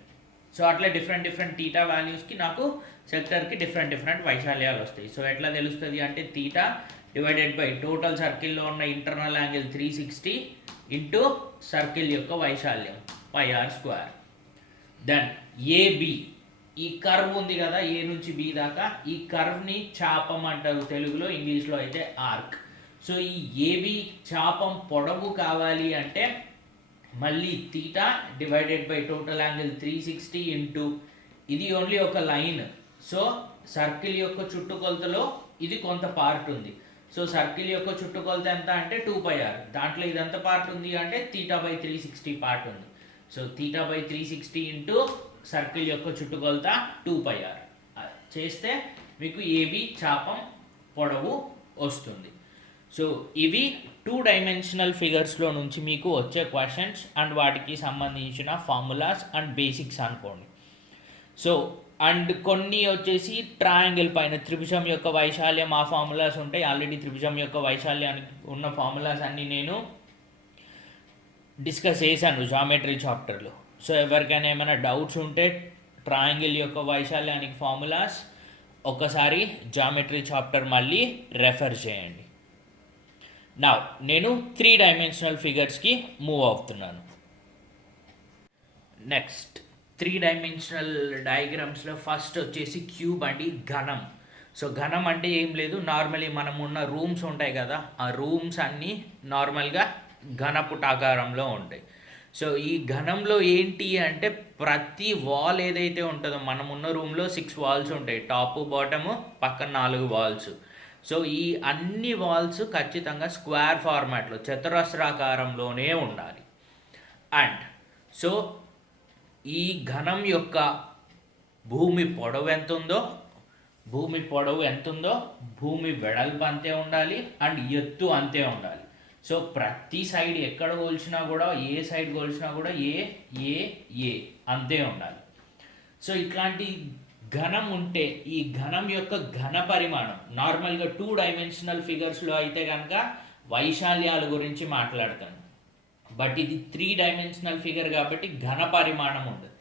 సో అట్లా డిఫరెంట్ θ వాల్యూస్కి నాకు సెక్టర్కి డిఫరెంట్ వైశాల్యాలు వస్తాయి. సో ఎట్లా తెలుస్తుంది అంటే θ/, టోటల్ సర్కిల్లో ఉన్న ఇంటర్నల్ యాంగిల్ 360 ఇంటూ సర్కిల్ యొక్క వైశాల్యం πr². దెన్ ఏబి, ఈ కర్వ్ ఉంది కదా ఏ నుంచి బి దాకా, ఈ కర్వ్ని చాపం అంటారు తెలుగులో, ఇంగ్లీష్లో అయితే ఆర్క్. సో ఈ ఏబి చాపం పొడవు కావాలి అంటే మళ్ళీ θ/, టోటల్ యాంగిల్ 360 ఇంటూ ఇది ఓన్లీ ఒక లైన్. సో సర్కిల్ యొక్క చుట్టుకొలతలో ఇది కొంత పార్ట్ ఉంది. సో సర్కిల్ యొక్క చుట్టుకొలత ఎంత అంటే 2πr. దాంట్లో ఇదంత పార్ట్ ఉంది అంటే θ/360 పార్ట్ ఉంది. సో θ/360 ఇంటూ సర్కిల్ యొక్క చుట్టుకొలత 2πr చేస్తే మీకు ఏబి చాపం పొడవు వస్తుంది. సో ఇవి 2 డైమెన్షనల్ ఫిగర్స్లో నుంచి మీకు వచ్చే క్వశ్చన్స్ అండ్ వాటికి సంబంధించిన ఫార్ములాస్ అండ్ బేసిక్స్ అనుకోండి. సో అండ్ కొన్ని వచ్చేసి ట్రయాంగిల్ పైన త్రిభుజం యొక్క వైశాల్యం ఆ ఫార్ములాస్ ఉంటాయి. ఆల్రెడీ త్రిభుజం యొక్క వైశాల్యానికి ఉన్న ఫార్ములాస్ అన్నీ నేను డిస్కస్ చేశాను జామెట్రీ చాప్టర్లో. సో ఎవరికైనా ఏమైనా డౌట్స్ ఉంటే ట్రయాంగిల్ యొక్క వైశాల్యానికి ఫార్ములాస్ ఒకసారి జామెట్రీ చాప్టర్ మళ్ళీ రెఫర్ చేయండి. నా నేను 3 డైమెన్షనల్ ఫిగర్స్కి మూవ్ అవుతున్నాను. నెక్స్ట్ 3 డైమెన్షనల్ డయాగ్రామ్స్లో ఫస్ట్ వచ్చేసి క్యూబ్ అండి, ఘనం. సో ఘనం అంటే ఏం లేదు, నార్మలీ మనం ఉన్న రూమ్స్ ఉంటాయి కదా, ఆ రూమ్స్ అన్నీ నార్మల్గా ఘనపుటాకారంలో ఉంటాయి. సో ఈ ఘనంలో ఏంటి అంటే ప్రతి వాల్ ఏదైతే ఉంటుందో, మనం ఉన్న రూమ్లో 6 వాల్స్ ఉంటాయి, టాప్ బాటము పక్కన 4 వాల్స్. సో ఈ అన్ని వాల్స్ ఖచ్చితంగా స్క్వేర్ ఫార్మాట్లో చతురస్రాకారంలోనే ఉండాలి. అండ్ సో ఈ ఘనం యొక్క భూమి పొడవు ఎంత ఉందో భూమి వెడల్పు అంతే ఉండాలి అండ్ ఎత్తు అంతే ఉండాలి. సో ప్రతి సైడ్ ఎక్కడ కొలిచినా కూడా, ఏ సైడ్ కొలిచినా కూడా ఏ అంతే ఉండాలి. సో ఇట్లాంటి ఘనం ఉంటే ఈ ఘనం యొక్క ఘన పరిమాణం నార్మల్గా 2 డైమెన్షనల్ ఫిగర్స్లో అయితే కనుక వైశాల్యాల గురించి మాట్లాడతాను. బట్ ఇది 3 డైమెన్షనల్ ఫిగర్ కాబట్టి ఘన పరిమాణం ఉంటుంది.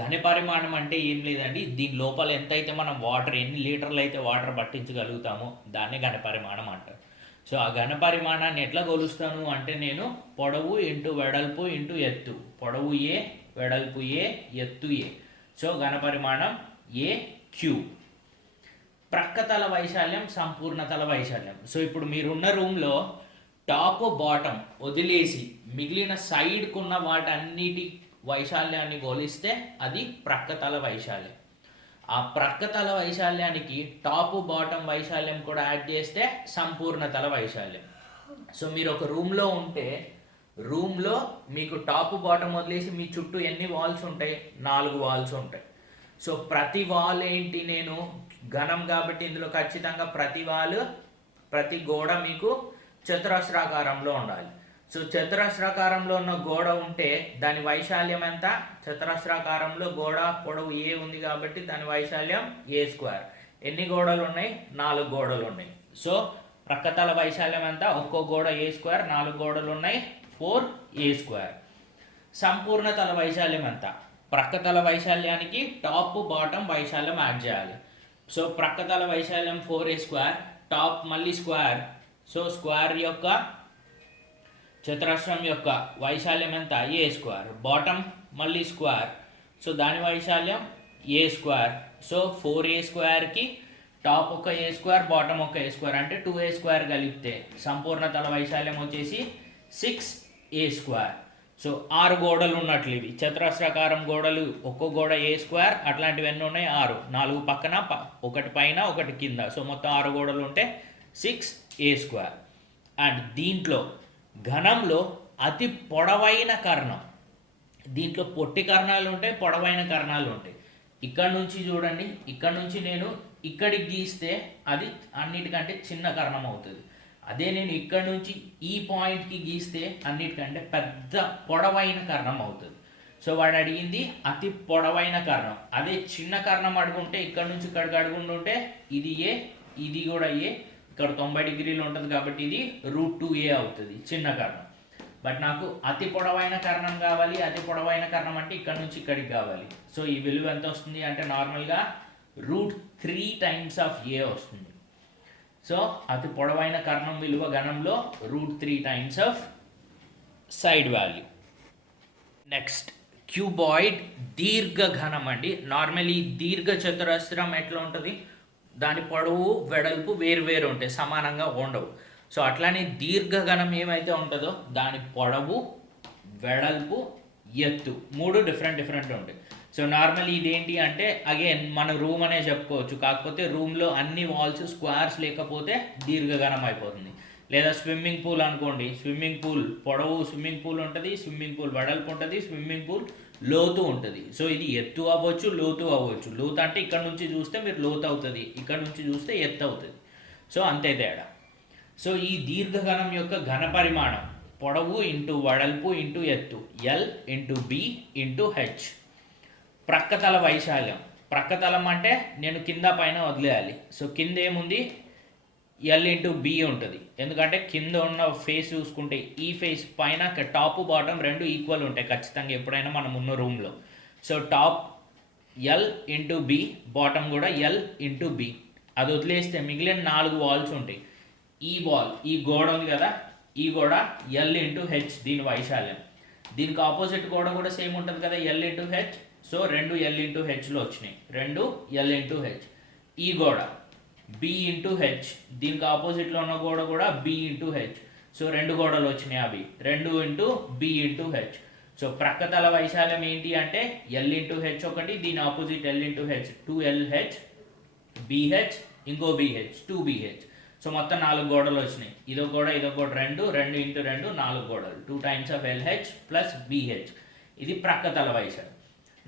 ఘన పరిమాణం అంటే ఏం లేదండి, దీని లోపల ఎంతైతే మనం వాటర్, ఎన్ని లీటర్లు అయితే వాటర్ పట్టించగలుగుతామో దాన్ని ఘన పరిమాణం అంటారు. సో ఆ ఘన పరిమాణాన్ని ఎట్లా కొలుస్తాను అంటే నేను పొడవు ఇంటూ వెడల్పు ఇంటూ ఎత్తు, పొడవు ఏ, వెడల్పు ఏ, ఎత్తు ఏ. సో ఘన పరిమాణం ఏ క్యూబ్. ప్రక్కతల వైశాల్యం, సంపూర్ణతల వైశాల్యం. సో ఇప్పుడు మీరున్న రూమ్లో టాప్ బాటమ్ వదిలేసి మిగిలిన సైడ్కున్న వాటన్నిటి వైశాల్యాన్ని కొలిస్తే అది ప్రక్కతల వైశాల్యం. ఆ ప్రక్కతల వైశాల్యానికి టాప్ బాటమ్ వైశాల్యం కూడా యాడ్ చేస్తే సంపూర్ణతల వైశాల్యం. సో మీరు ఒక రూమ్లో ఉంటే రూమ్లో మీకు టాప్ బాటమ్ వదిలేసి మీ చుట్టూ ఎన్ని వాల్స్ ఉంటాయి? 4 వాల్స్ ఉంటాయి. సో ప్రతి వాల్ ఏంటి, నేను ఘనం కాబట్టి ఇందులో ఖచ్చితంగా ప్రతి గోడ మీకు చతురస్రాకారంలో ఉండాలి. సో చతురస్రాకారంలో ఉన్న గోడ ఉంటే దాని వైశాల్యం ఎంత? చతురస్రాకారంలో గోడ పొడవు ఏ ఉంది కాబట్టి దాని వైశాల్యం a². ఎన్ని గోడలు ఉన్నాయి? 4 గోడలు ఉన్నాయి. సో ప్రక్కతల వైశాల్యం ఎంత? ఒక్కో గోడ a², 4 గోడలు ఉన్నాయి, 4a². సంపూర్ణతల వైశాల్యం ఎంత? ప్రక్కతల వైశాల్యానికి టాప్ బాటమ్ వైశాల్యం యాడ్ చేయాలి. సో ప్రక్కతల వైశాల్యం 4a², టాప్ మళ్ళీ స్క్వేర్. సో స్క్వేర్ యొక్క చతురస్రం యొక్క వైశాల్యం ఎంత? a². బాటమ్ మళ్ళీ స్క్వేర్, సో దాని వైశాల్యం a². సో 4a²కి టాప్ ఒక a², బాటమ్ ఒక a², అంటే 2a² కలిపితే సంపూర్ణతల వైశాల్యం వచ్చేసి 6a². సో 6 గోడలు ఉన్నట్లు ఇవి చతురస్రాకారం గోడలు, ఒక్కో గోడ ఏ స్క్వేర్, అట్లాంటివన్నీ ఉన్నాయి 6, 4 పక్కన ఒకటి పైన ఒకటి కింద, సో మొత్తం 6 గోడలు ఉంటే 6 ఏ స్క్వేర్. అండ్ దీంట్లో ఘనంలో అతి పొడవైన కర్ణం, దీంట్లో పొట్టి కర్ణాలు ఉంటాయి, పొడవైన కర్ణాలు ఉంటాయి. ఇక్కడ నుంచి చూడండి, ఇక్కడ నుంచి నేను ఇక్కడికి గీస్తే అది అన్నిటికంటే చిన్న కర్ణం అవుతుంది. అదే నేను ఇక్కడ నుంచి ఈ పాయింట్కి గీస్తే అన్నిటికంటే పెద్ద పొడవైన కర్ణం అవుతుంది. సో వాడు అడిగింది అతి పొడవైన కర్ణం. అదే చిన్న కర్ణం అడుగుంటే ఇక్కడ నుంచి ఇక్కడికి అడుగుంటుంటే ఇది ఏ, ఇది కూడా ఏ, ఇక్కడ 90 డిగ్రీలు ఉంటుంది కాబట్టి ఇది √2a అవుతుంది చిన్న కర్ణం. బట్ నాకు అతి పొడవైన కర్ణం కావాలి. అతి పొడవైన కర్ణం అంటే ఇక్కడ నుంచి ఇక్కడికి కావాలి. సో ఈ విలువ ఎంత వస్తుంది అంటే నార్మల్గా √3 టైమ్స్ ఆఫ్ ఏ వస్తుంది. సో అతి పొడవైన కర్ణం విలువ గణంలో √3 times of side value. Next cuboid దీర్ఘఘనం అండి. నార్మల్లీ దీర్ఘ చతురస్రం ఎట్లా ఉంటుంది, దాని పొడవు వెడల్పు వేరు ఉంటాయి, సమానంగా ఉండవు. సో అట్లానే దీర్ఘఘనం ఏమైతే ఉంటుందో దాని పొడవు వెడల్పు ఎత్తు 3 డిఫరెంట్ ఉంటాయి. సో నార్మల్లీ ఇదేంటి అంటే అగైన్ మన రూమ్ అనే చెప్పుకోవచ్చు, కాకపోతే రూమ్లో అన్ని వాల్స్ స్క్వేర్స్ లేకపోతే దీర్ఘఘనం అయిపోతుంది. లేదా స్విమ్మింగ్ పూల్ అనుకోండి, స్విమ్మింగ్ పూల్ పొడవు స్విమ్మింగ్ పూల్ ఉంటుంది, స్విమ్మింగ్ పూల్ వెడల్పు ఉంటుంది, స్విమ్మింగ్ పూల్ లోతు ఉంటుంది. సో ఇది ఎత్తు అవ్వచ్చు, లోతు అవ్వచ్చు. లోతు అంటే ఇక్కడ నుంచి చూస్తే మీరు లోతు అవుతుంది, ఇక్కడ నుంచి చూస్తే ఎత్తు అవుతుంది. సో అంతే తేడా. సో ఈ దీర్ఘఘనం యొక్క ఘన పరిమాణం పొడవు ఇంటూ వెడల్పు ఇంటూ ఎత్తు L/B/H. ప్రక్కతల వైశాల్యం, ప్రక్కతలం అంటే నేను కింద పైన వదిలేయాలి. సో కింద ఏముంది L/B ఉంటుంది, ఎందుకంటే కింద ఉన్న ఫేస్ చూసుకుంటే ఈ ఫేస్ పైన టాప్ బాటమ్ 2 ఈక్వల్ ఉంటాయి ఖచ్చితంగా ఎప్పుడైనా మనం ఉన్న రూమ్లో. సో టాప్ L/B, బాటమ్ కూడా L/B. అది వదిలేస్తే మిగిలిన 4 వాల్స్ ఉంటాయి. ఈ వాల్, ఈ గోడ ఉంది కదా, ఈ గోడ L/H దీని వైశాల్యం. దీనికి ఆపోజిట్ గోడ కూడా సేమ్ ఉంటుంది కదా L/H. సో 2 L/Hలో వచ్చినాయి, 2 L/H. ఈ గోడ B/H, దీనికి ఆపోజిట్లో ఉన్న గోడ కూడా B/H. సో 2 గోడలు వచ్చినాయి, అవి 2 B/H. సో ప్రక్కతల వైశాల్యం ఏంటి అంటే L/H ఒకటి, దీని ఆపోజిట్ L/H 2LH, BH, ఇంకో BH 2BH. సో మొత్తం 4 గోడలు వచ్చినాయి. ఇదో గోడ 2 2 × 2 4 గోడలు, 2 times of LH plus BH. ఇది ప్రక్కతల వైశాల్యం.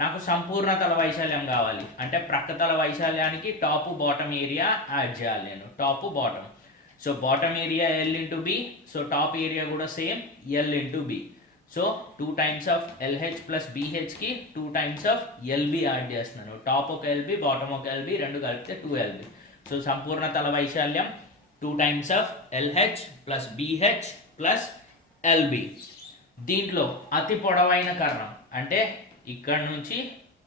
నాకు సంపూర్ణ తల వైశాల్యం కావాలి అంటే ప్రక్కతల వైశాల్యానికి టాప్ బాటమ్ ఏరియా యాడ్ చేయాలి నేను, top bottom. So bottom area L/B, so top area కూడా same L/B. So 2 times of LH plus BHకి 2 టైమ్స్ ఆఫ్ LB యాడ్ చేస్తున్నాను. టాప్ ఒక LB, బాటమ్ ఒక LB, 2 కలిపితే 2LB. సో సంపూర్ణ తల వైశాల్యం 2 times of LH plus BH plus LB. దీంట్లో అతి పొడవైన కర్ణం అంటే ఇక్కడ నుంచి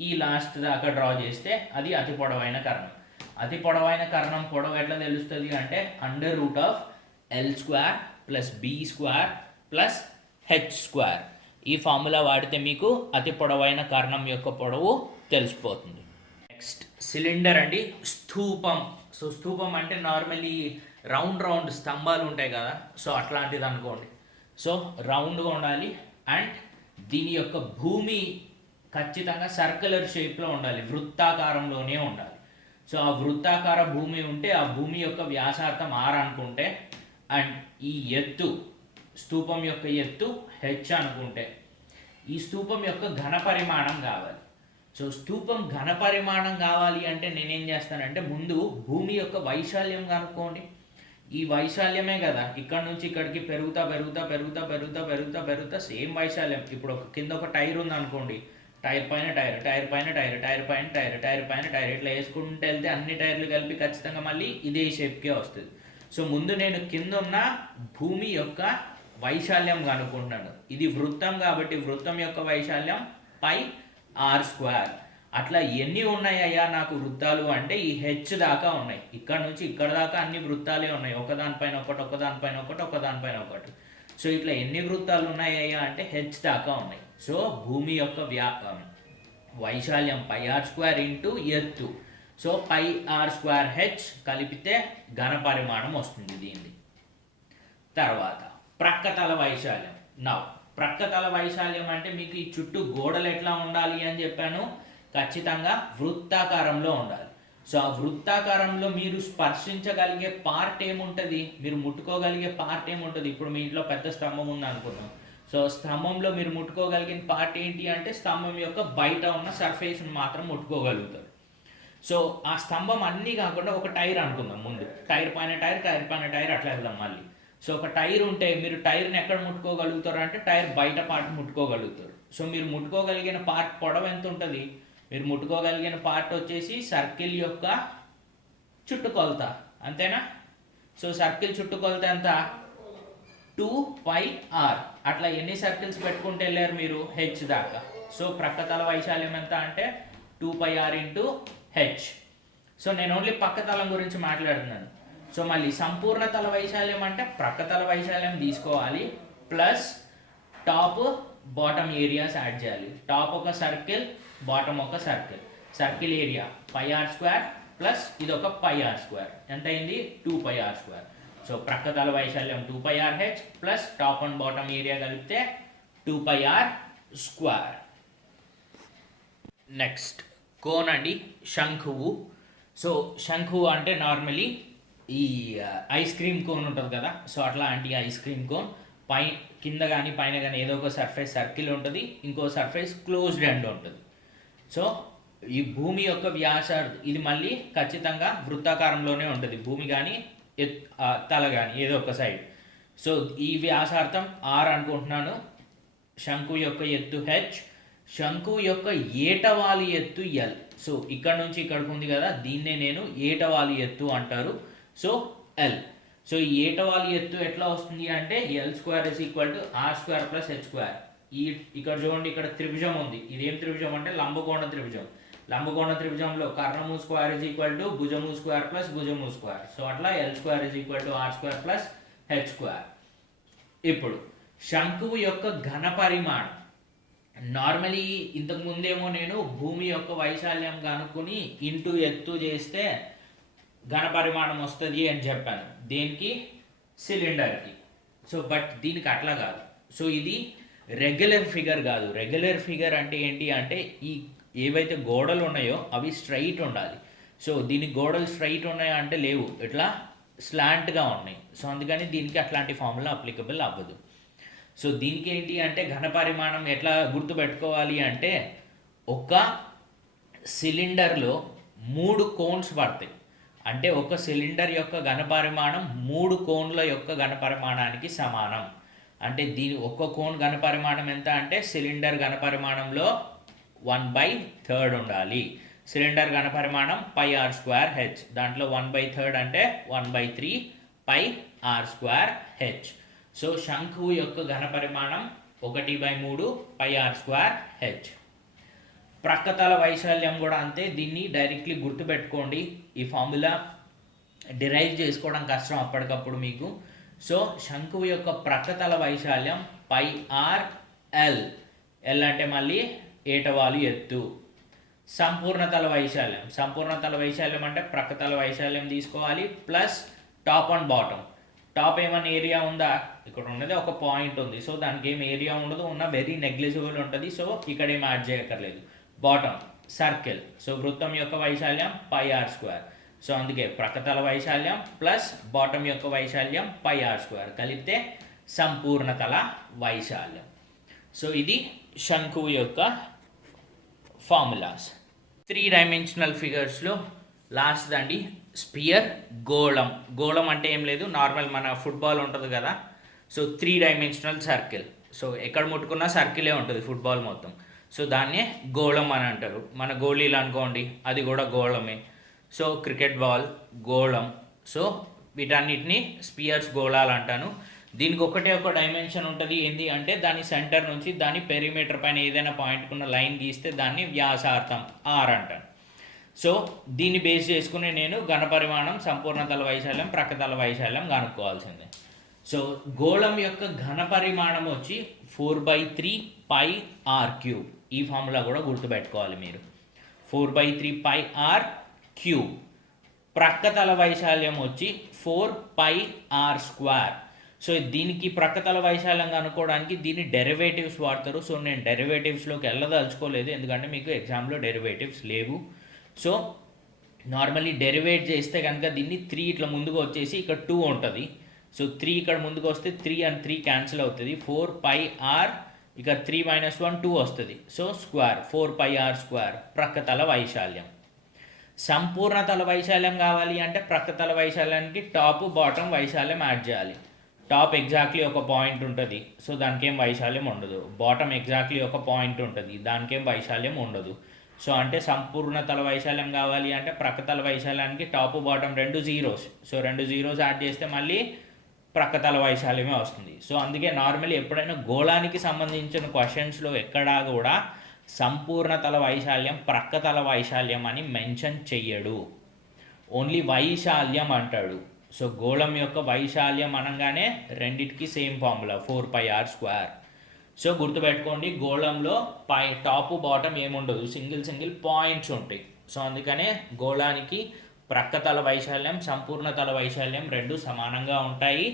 ఈ లాస్ట్ దాకా డ్రా చేస్తే అది అతి పొడవైన కర్ణం. అతి పొడవైన కర్ణం పొడవు ఎట్లా తెలుస్తుంది అంటే √L² plus B² plus H². ఈ ఫార్ములా వాడితే మీకు అతి పొడవైన కర్ణం యొక్క పొడవు తెలిసిపోతుంది. నెక్స్ట్ సిలిండర్ అండి, స్థూపం. సో స్థూపం అంటే నార్మల్లీ రౌండ్ స్తంభాలు ఉంటాయి కదా, సో అట్లాంటిది అనుకోండి. సో రౌండ్గా ఉండాలి అండ్ దీని యొక్క భూమి ఖచ్చితంగా సర్క్యులర్ షేప్లో ఉండాలి, వృత్తాకారంలోనే ఉండాలి. సో ఆ వృత్తాకార భూమి ఉంటే ఆ భూమి యొక్క వ్యాసార్థం R అనుకుంటే అండ్ ఈ ఎత్తు స్థూపం యొక్క ఎత్తు H అనుకుంటే ఈ స్థూపం యొక్క ఘన పరిమాణం కావాలి. సో స్థూపం ఘన పరిమాణం కావాలి అంటే నేనేం చేస్తానంటే ముందు భూమి యొక్క వైశాల్యం కనుక్కోండి. ఈ వైశాల్యమే కదా ఇక్కడ నుంచి ఇక్కడికి పెరుగుతా సేమ్ వైశాల్యం. ఇప్పుడు కింద ఒక టైర్ ఉంది అనుకోండి, టైర్ పైన టైర్, టైర్ పైన టైర్, టైర్ పైన టైర్, టైర్ పైన టైర్, ఇట్లా వేసుకుంటూ వెళ్తే అన్ని టైర్లు కలిపి ఖచ్చితంగా మళ్ళీ ఇదే షేప్కే వస్తుంది. సో ముందు నేను కింద ఉన్న భూమి యొక్క వైశాల్యం కనుక్కుంటున్నాను. ఇది వృత్తం కాబట్టి వృత్తం యొక్క వైశాల్యం πr². అట్లా ఎన్ని ఉన్నాయ్యా నాకు వృత్తాలు అంటే ఈ H దాకా ఉన్నాయి, ఇక్కడ నుంచి ఇక్కడ దాకా అన్ని వృత్తాలే ఉన్నాయి, ఒకదానిపైన ఒకటి, ఒకదానిపైన ఒకటి, ఒకదానిపైన ఒకటి. సో ఇట్లా ఎన్ని వృత్తాలు ఉన్నాయ్యా అంటే H దాకా ఉన్నాయి. సో భూమి యొక్క వైశాల్యం πr² ఇంటూ ఎత్తు, సో πr²H కలిపితే ఘన పరిమాణం వస్తుంది దీన్ని. తర్వాత ప్రక్కతల వైశాల్యం. నా ప్రక్కతల వైశాల్యం అంటే మీకు ఈ చుట్టూ గోడలు ఎట్లా ఉండాలి అని చెప్పాను, ఖచ్చితంగా వృత్తాకారంలో ఉండాలి. సో ఆ వృత్తాకారంలో మీరు స్పర్శించగలిగే పార్ట్ ఏముంటుంది, మీరు ముట్టుకోగలిగే పార్ట్ ఏముంటుంది. ఇప్పుడు మీ ఇంట్లో పెద్ద స్తంభం ఉంది అనుకుందాం. సో స్తంభంలో మీరు ముట్టుకోగలిగిన పార్ట్ ఏంటి అంటే స్తంభం యొక్క బయట ఉన్న సర్ఫేస్ని మాత్రం ముట్టుకోగలుగుతారు. సో ఆ స్తంభం అన్నీ కాకుండా ఒక టైర్ అనుకుందాం, ముందు టైర్ పైన టైర్, టైర్ పైన టైర్, అట్లా వెళ్దాం మళ్ళీ. సో ఒక టైర్ ఉంటే మీరు టైర్ని ఎక్కడ ముట్టుకోగలుగుతారు అంటే టైర్ బయట పార్ట్ ముట్టుకోగలుగుతారు. సో మీరు ముట్టుకోగలిగిన పార్ట్ పొడవు ఎంత ఉంటుంది, మీరు ముట్టుకోగలిగిన పార్ట్ వచ్చేసి సర్కిల్ యొక్క చుట్టుకొలత, అంతేనా. సో సర్కిల్ చుట్టుకొలత ఎంత, 2πr. అట్లా ఎన్ని సర్కిల్స్ పెట్టుకుంటే వెళ్ళారు మీరు, హెచ్ దాకా. సో ప్రక్కతల వైశాల్యం ఎంత అంటే 2πr ఇంటూ హెచ్. సో నేను ఓన్లీ పక్కతలం గురించి మాట్లాడుతున్నాను. సో మళ్ళీ సంపూర్ణ తల వైశాల్యం అంటే ప్రక్కతల వైశాల్యం తీసుకోవాలి plus top bottom areas add చేయాలి. టాప్ ఒక సర్కిల్, బాటమ్ ఒక circle. Circle area πr² plus ఇది ఒక πr², ఎంత అయింది 2πr². సో ప్రక్కతల వైశాల్యం 2πrh plus top and bottom area కలిపితే 2πr². నెక్స్ట్ కోన్ అండి, శంకువు. సో శంకువు అంటే నార్మలీ ఈ ఐస్ క్రీమ్ కోన్ ఉంటుంది కదా, సో అట్లాంటి ఐస్ క్రీమ్ కోన్ కింద కానీ పైన కానీ ఏదో ఒక సర్ఫేస్ సర్కిల్ ఉంటుంది, ఇంకో సర్ఫేస్ క్లోజ్డ్ ఎండ్ ఉంటుంది. సో ఈ భూమి యొక్క వ్యాసార్థం ఇది మళ్ళీ ఖచ్చితంగా వృత్తాకారంలోనే ఉంటుంది, భూమి కానీ తల కానీ ఏదో ఒక సైడ్. సో ఈ వ్యాసార్థం ఆర్ అనుకుంటున్నాను, శంకు యొక్క ఎత్తు హెచ్, శంకు యొక్క ఏటవాలి ఎత్తు ఎల్. సో ఇక్కడ నుంచి ఇక్కడికి ఉంది కదా, దీన్నే నేను ఏటవాలి ఎత్తు అంటారు. So L. సో ఈ ఏటవాలి ఎత్తు ఎట్లా వస్తుంది అంటే L² = R² + H². ఇక్కడ చూడండి, ఇక్కడ త్రిభుజం ఉంది. ఇదేం త్రిభుజం అంటే లంబకోణ త్రిభుజం. లంబకోణ త్రిభుజంలో కర్ణము స్క్వేర్ = భుజము స్క్వేర్ ప్లస్ భుజము స్క్వేర్. సో అట్లా L² = R² + H². ఇప్పుడు శంకువు యొక్క ఘన పరిమాణం నార్మలీ ఇంతకు ముందేమో నేను భూమి యొక్క వైశాల్యం కనుక్కొని ఇంటూ ఎత్తు చేస్తే ఘన పరిమాణం వస్తుంది అని చెప్పాను, దేనికి, సిలిండర్కి. సో బట్ దీనికి అట్లా కాదు. సో ఇది రెగ్యులర్ ఫిగర్ కాదు. రెగ్యులర్ ఫిగర్ అంటే ఏంటి అంటే ఈ ఏవైతే గోడలు ఉన్నాయో అవి స్ట్రైట్ ఉండాలి. సో దీనికి గోడలు స్ట్రైట్ ఉన్నాయా అంటే లేవు, ఇట్లా స్లాంట్గా ఉన్నాయి. సో అందుకని దీనికి అట్లాంటి ఫార్ములా అప్లికబుల్ అవ్వదు. సో దీనికి ఏంటి అంటే ఘన పరిమాణం ఎట్లా గుర్తుపెట్టుకోవాలి అంటే ఒక సిలిండర్లో 3 కోన్స్ పడతాయి. అంటే ఒక సిలిండర్ యొక్క ఘన పరిమాణం 3 కోన్ల యొక్క ఘన పరిమాణానికి సమానం. అంటే దీని ఒక్క కోన్ ఘన పరిమాణం ఎంత అంటే సిలిండర్ ఘన పరిమాణంలో 1/3 ఉండాలి. సిలిండర్ ఘన పరిమాణం πr²h, దాంట్లో 1/3 అంటే 1/3 πr²h. సో శంకువు యొక్క ఘన పరిమాణం 1/3 πr²h. ప్రక్కతల వైశాల్యం కూడా అంతే. దీన్ని డైరెక్ట్లీ గుర్తుపెట్టుకోండి, ఈ ఫార్ములా డిరైవ్ చేసుకోవడం కష్టం అప్పటికప్పుడు మీకు. సో శంకువు యొక్క ప్రక్కతల వైశాల్యం πrl, ఎల్ అంటే మళ్ళీ ఏటవాలు ఎత్తు. సంపూర్ణతల వైశాల్యం అంటే ప్రక్కతల వైశాల్యం తీసుకోవాలి plus top and bottom. Top ఏమైనా ఏరియా ఉందా, ఇక్కడ ఉన్నది ఒక పాయింట్ ఉంది. సో దానికి ఏం ఏరియా ఉండదు, ఉన్న వెరీ నెగ్లిజిబుల్ ఉంటుంది. సో ఇక్కడ ఏం యాడ్ చేయక్కర్లేదు. Bottom circle. సో వృత్తం యొక్క వైశాల్యం πr². సో అందుకే ప్రక్కతల వైశాల్యం ప్లస్ బాటమ్ యొక్క వైశాల్యం πr² కలిపితే సంపూర్ణతల వైశాల్యం. సో ఇది శంకువు యొక్క ఫార్ములాస్. 3 డైమెన్షనల్ ఫిగర్స్లో లాస్ట్ అండి స్పియర్, గోళం. గోళం అంటే ఏం లేదు, నార్మల్ మన ఫుట్బాల్ ఉంటుంది కదా. So 3 dimensional circle. సో ఎక్కడ ముట్టుకున్నా సర్కిలే ఉంటుంది ఫుట్బాల్ మొత్తం. సో దాన్నే గోళం అని అంటారు. మన గోళీలు అనుకోండి, అది కూడా గోళమే. సో క్రికెట్ బాల్ గోళం. సో వీటన్నిటిని స్పియర్స్, గోళాలు అంటాను. దీనికి ఒకటే ఒక డైమెన్షన్ ఉంటుంది, ఏంటి అంటే దాని సెంటర్ నుంచి దాని పెరిమీటర్ పైన ఏదైనా పాయింట్కున్న లైన్ గీస్తే దాన్ని వ్యాసార్థం ఆర్ అంటాను. సో దీన్ని బేస్ చేసుకుని నేను ఘనపరిమాణం, సంపూర్ణతల వైశాల్యం, ప్రక్కతల వైశాల్యం కనుక్కోవాల్సిందే. సో గోళం యొక్క ఘనపరిమాణం వచ్చి 4/3 πr³. ఈ ఫార్ములా కూడా గుర్తుపెట్టుకోవాలి మీరు, 4/3 πr³. ప్రక్కతల వైశాల్యం వచ్చి 4πr². సో దీనికి ప్రక్కతల వైశాల్యం కనుక్కోవడానికి దీని డెరివేటివ్స్ వాడతారు. సో నేను డెరివేటివ్స్లోకి వెళ్ళదలుచుకోలేదు, ఎందుకంటే మీకు ఎగ్జామ్లో డెరివేటివ్స్ లేవు. సో నార్మల్లీ డెరివేట్ చేస్తే కనుక దీన్ని 3 ఇట్లా ముందుకు వచ్చేసి ఇక్కడ 2 ఉంటుంది. సో 3 ఇక్కడ ముందుకు వస్తే 3 and 3 క్యాన్సిల్ అవుతుంది. 4πr ఇక 3 - 1 2 వస్తుంది. సో స్క్వేర్ 4πr స్క్వేర్ ప్రక్కతల వైశాల్యం. సంపూర్ణ తల వైశాల్యం కావాలి అంటే ప్రక్కతల వైశాల్యానికి టాప్ బాటమ్ వైశాల్యం యాడ్ చేయాలి. టాప్ ఎగ్జాక్ట్లీ ఒక పాయింట్ ఉంటుంది, సో దానికేం వైశాల్యం ఉండదు. బాటమ్ ఎగ్జాక్ట్లీ ఒక పాయింట్ ఉంటుంది, దానికేం వైశాల్యం ఉండదు. సో అంటే సంపూర్ణ తల వైశాల్యం కావాలి అంటే ప్రక్కతల వైశాల్యానికి top bottom 2 zeros. So 2 zeros add చేస్తే మళ్ళీ ప్రక్కతల వైశాల్యమే వస్తుంది. సో అందుకే నార్మల్లీ ఎప్పుడైనా గోళానికి సంబంధించిన క్వశ్చన్స్లో ఎక్కడా కూడా సంపూర్ణ తల వైశాల్యం ప్రక్కతల వైశాల్యం అని మెన్షన్ చెయ్యడు, ఓన్లీ వైశాల్యం అంటాడు. సో గోళం యొక్క వైశాల్యం అనగానే రెండిటికి same formula 4πr square. So గుర్తుపెట్టుకోండి, గోళంలో టాప్ బాటమ్ ఏముండదు, సింగిల్ పాయింట్స్ ఉంటాయి. సో అందుకనే గోళానికి ప్రక్కతల వైశాల్యం సంపూర్ణ తల వైశాల్యం రెండు సమానంగా ఉంటాయి.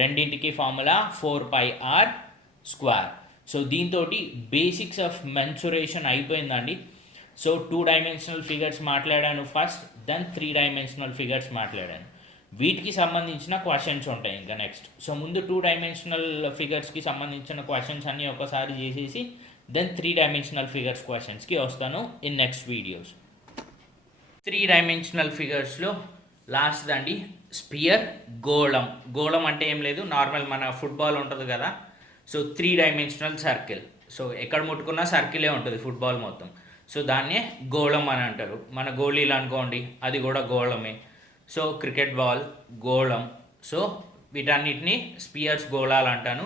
రెండింటికి ఫార్ములా 4πr స్క్వేర్. సో దీంతో బేసిక్స్ ఆఫ్ మెన్సురేషన్ అయిపోయిందండి. సో 2 డైమెన్షనల్ ఫిగర్స్ మాట్లాడాను ఫస్ట్, దెన్ 3 డైమెన్షనల్ ఫిగర్స్ మాట్లాడాను. వీటికి సంబంధించిన క్వశ్చన్స్ ఉంటాయి ఇంకా నెక్స్ట్. సో ముందు 2 డైమెన్షనల్ ఫిగర్స్కి సంబంధించిన క్వశ్చన్స్ అన్నీ ఒకసారి చేసేసి దెన్ 3 డైమెన్షనల్ ఫిగర్స్ క్వశ్చన్స్కి వస్తాను ఇన్ నెక్స్ట్ వీడియోస్. 3 డైమెన్షనల్ ఫిగర్స్లో లాస్ట్ అండి స్పియర్, గోళం. గోళం అంటే ఏం లేదు, నార్మల్ మన ఫుట్బాల్ ఉంటుంది కదా. So 3 dimensional circle. సో ఎక్కడ ముట్టుకున్నా సర్కిలే ఉంటుంది ఫుట్బాల్ మొత్తం. సో దాన్నే గోళం అని అంటారు. మన గోళీలు అనుకోండి, అది కూడా గోళమే. సో క్రికెట్ బాల్ గోళం. సో వీటన్నిటిని స్పియర్స్, గోళాలు అంటాను.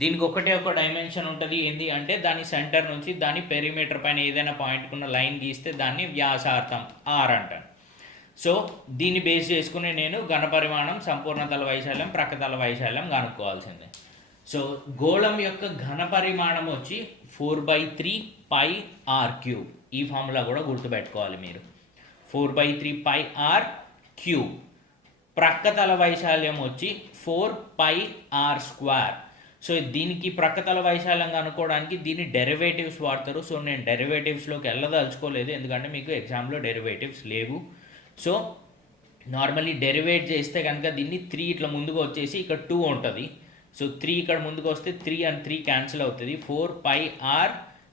దీనికి ఒకటే ఒక డైమెన్షన్ ఉంటుంది, ఏంటి అంటే దాని సెంటర్ నుంచి దాని పెరిమీటర్ పైన ఏదైనా పాయింట్కున్న లైన్ గీస్తే దాన్ని వ్యాసార్థం ఆర్ అంటాను. సో దీన్ని బేస్ చేసుకుని నేను ఘనపరిమాణం, సంపూర్ణ తల వైశాల్యం, ప్రక్కతల వైశాల్యం కనుక్కోవాల్సిందే. సో గోళం యొక్క ఘనపరిమాణం వచ్చి 4/3πr³. ఈ ఫార్ములా కూడా గుర్తుపెట్టుకోవాలి మీరు, 4/3πr³. ప్రక్కతల వైశాల్యం వచ్చి 4πr స్క్వేర్. సో దీనికి ప్రక్కతల వైశాల్యం కనుక్కోవడానికి దీని డెరివేటివ్స్ వాడతారు. సో నేను డెరివేటివ్స్లోకి వెళ్ళదలుచుకోలేదు, ఎందుకంటే మీకు ఎగ్జామ్లో డెరివేటివ్స్ లేవు. సో నార్మల్లీ డెరివేట్ చేస్తే కనుక దీన్ని 3 ఇట్లా ముందుకు వచ్చేసి ఇక్కడ 2 ఉంటుంది. సో 3 ఇక్కడ ముందుకు వస్తే 3 and 3 క్యాన్సిల్ అవుతుంది. 4πr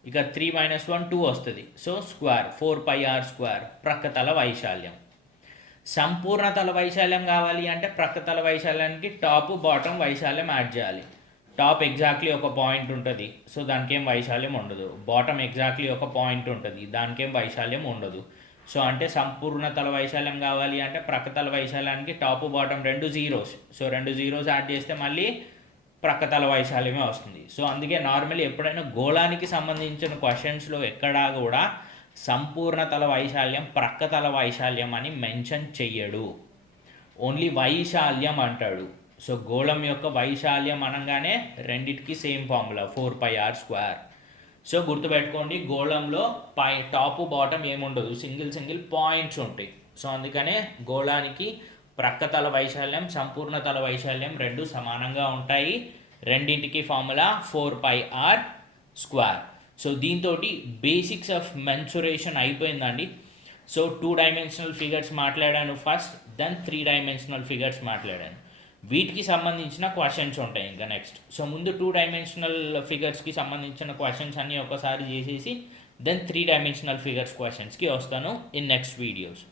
ఇక 3 - 1 2 వస్తుంది. సో స్క్వేర్ 4πr స్క్వేర్ ప్రక్కతల వైశాల్యం. సంపూర్ణ తల వైశాల్యం కావాలి అంటే ప్రక్కతల వైశాల్యానికి టాప్ బాటమ్ వైశాల్యం యాడ్ చేయాలి. టాప్ ఎగ్జాక్ట్లీ ఒక పాయింట్ ఉంటుంది, సో దానికేం వైశాల్యం ఉండదు. బాటమ్ ఎగ్జాక్ట్లీ ఒక పాయింట్ ఉంటుంది, దానికేం వైశాల్యం ఉండదు. సో అంటే సంపూర్ణ తల వైశాల్యం కావాలి అంటే ప్రక్కతల వైశాల్యానికి top bottom 2 zeros. So 2 zeros add చేస్తే మళ్ళీ ప్రక్కతల వైశాల్యమే వస్తుంది. సో అందుకే నార్మల్లీ ఎప్పుడైనా గోళానికి సంబంధించిన క్వశ్చన్స్లో ఎక్కడా కూడా సంపూర్ణ తల వైశాల్యం ప్రక్కతల వైశాల్యం అని మెన్షన్ చెయ్యడు, ఓన్లీ వైశాల్యం అంటాడు. సో గోళం యొక్క వైశాల్యం అనగానే రెండిటికి same formula 4πr square. So గుర్తుపెట్టుకోండి, గోళంలో టాప్ బాటమ్ ఏముండదు, సింగిల్ పాయింట్స్ ఉంటాయి. సో అందుకనే గోళానికి ప్రక్కతల వైశాల్యం, సంపూర్ణ తల వైశాల్యం రెండు సమానంగా ఉంటాయి. రెండింటికి ఫార్ములా 4πr స్క్వేర్. సో దీంతో బేసిక్స్ ఆఫ్ మెన్సురేషన్ అయిపోయిందండి. సో 2 డైమెన్షనల్ ఫిగర్స్ మాట్లాడాను ఫస్ట్, దెన్ 3 డైమెన్షనల్ ఫిగర్స్ మాట్లాడాను. వీటికి సంబంధించిన క్వశ్చన్స్ ఉంటాయి ఇంకా నెక్స్ట్. సో ముందు 2 డైమెన్షనల్ ఫిగర్స్కి సంబంధించిన క్వశ్చన్స్ అన్నీ ఒకసారి చేసేసి దెన్ 3 డైమెన్షనల్ ఫిగర్స్ క్వశ్చన్స్కి వస్తాను ఇన్ నెక్స్ట్ వీడియోస్.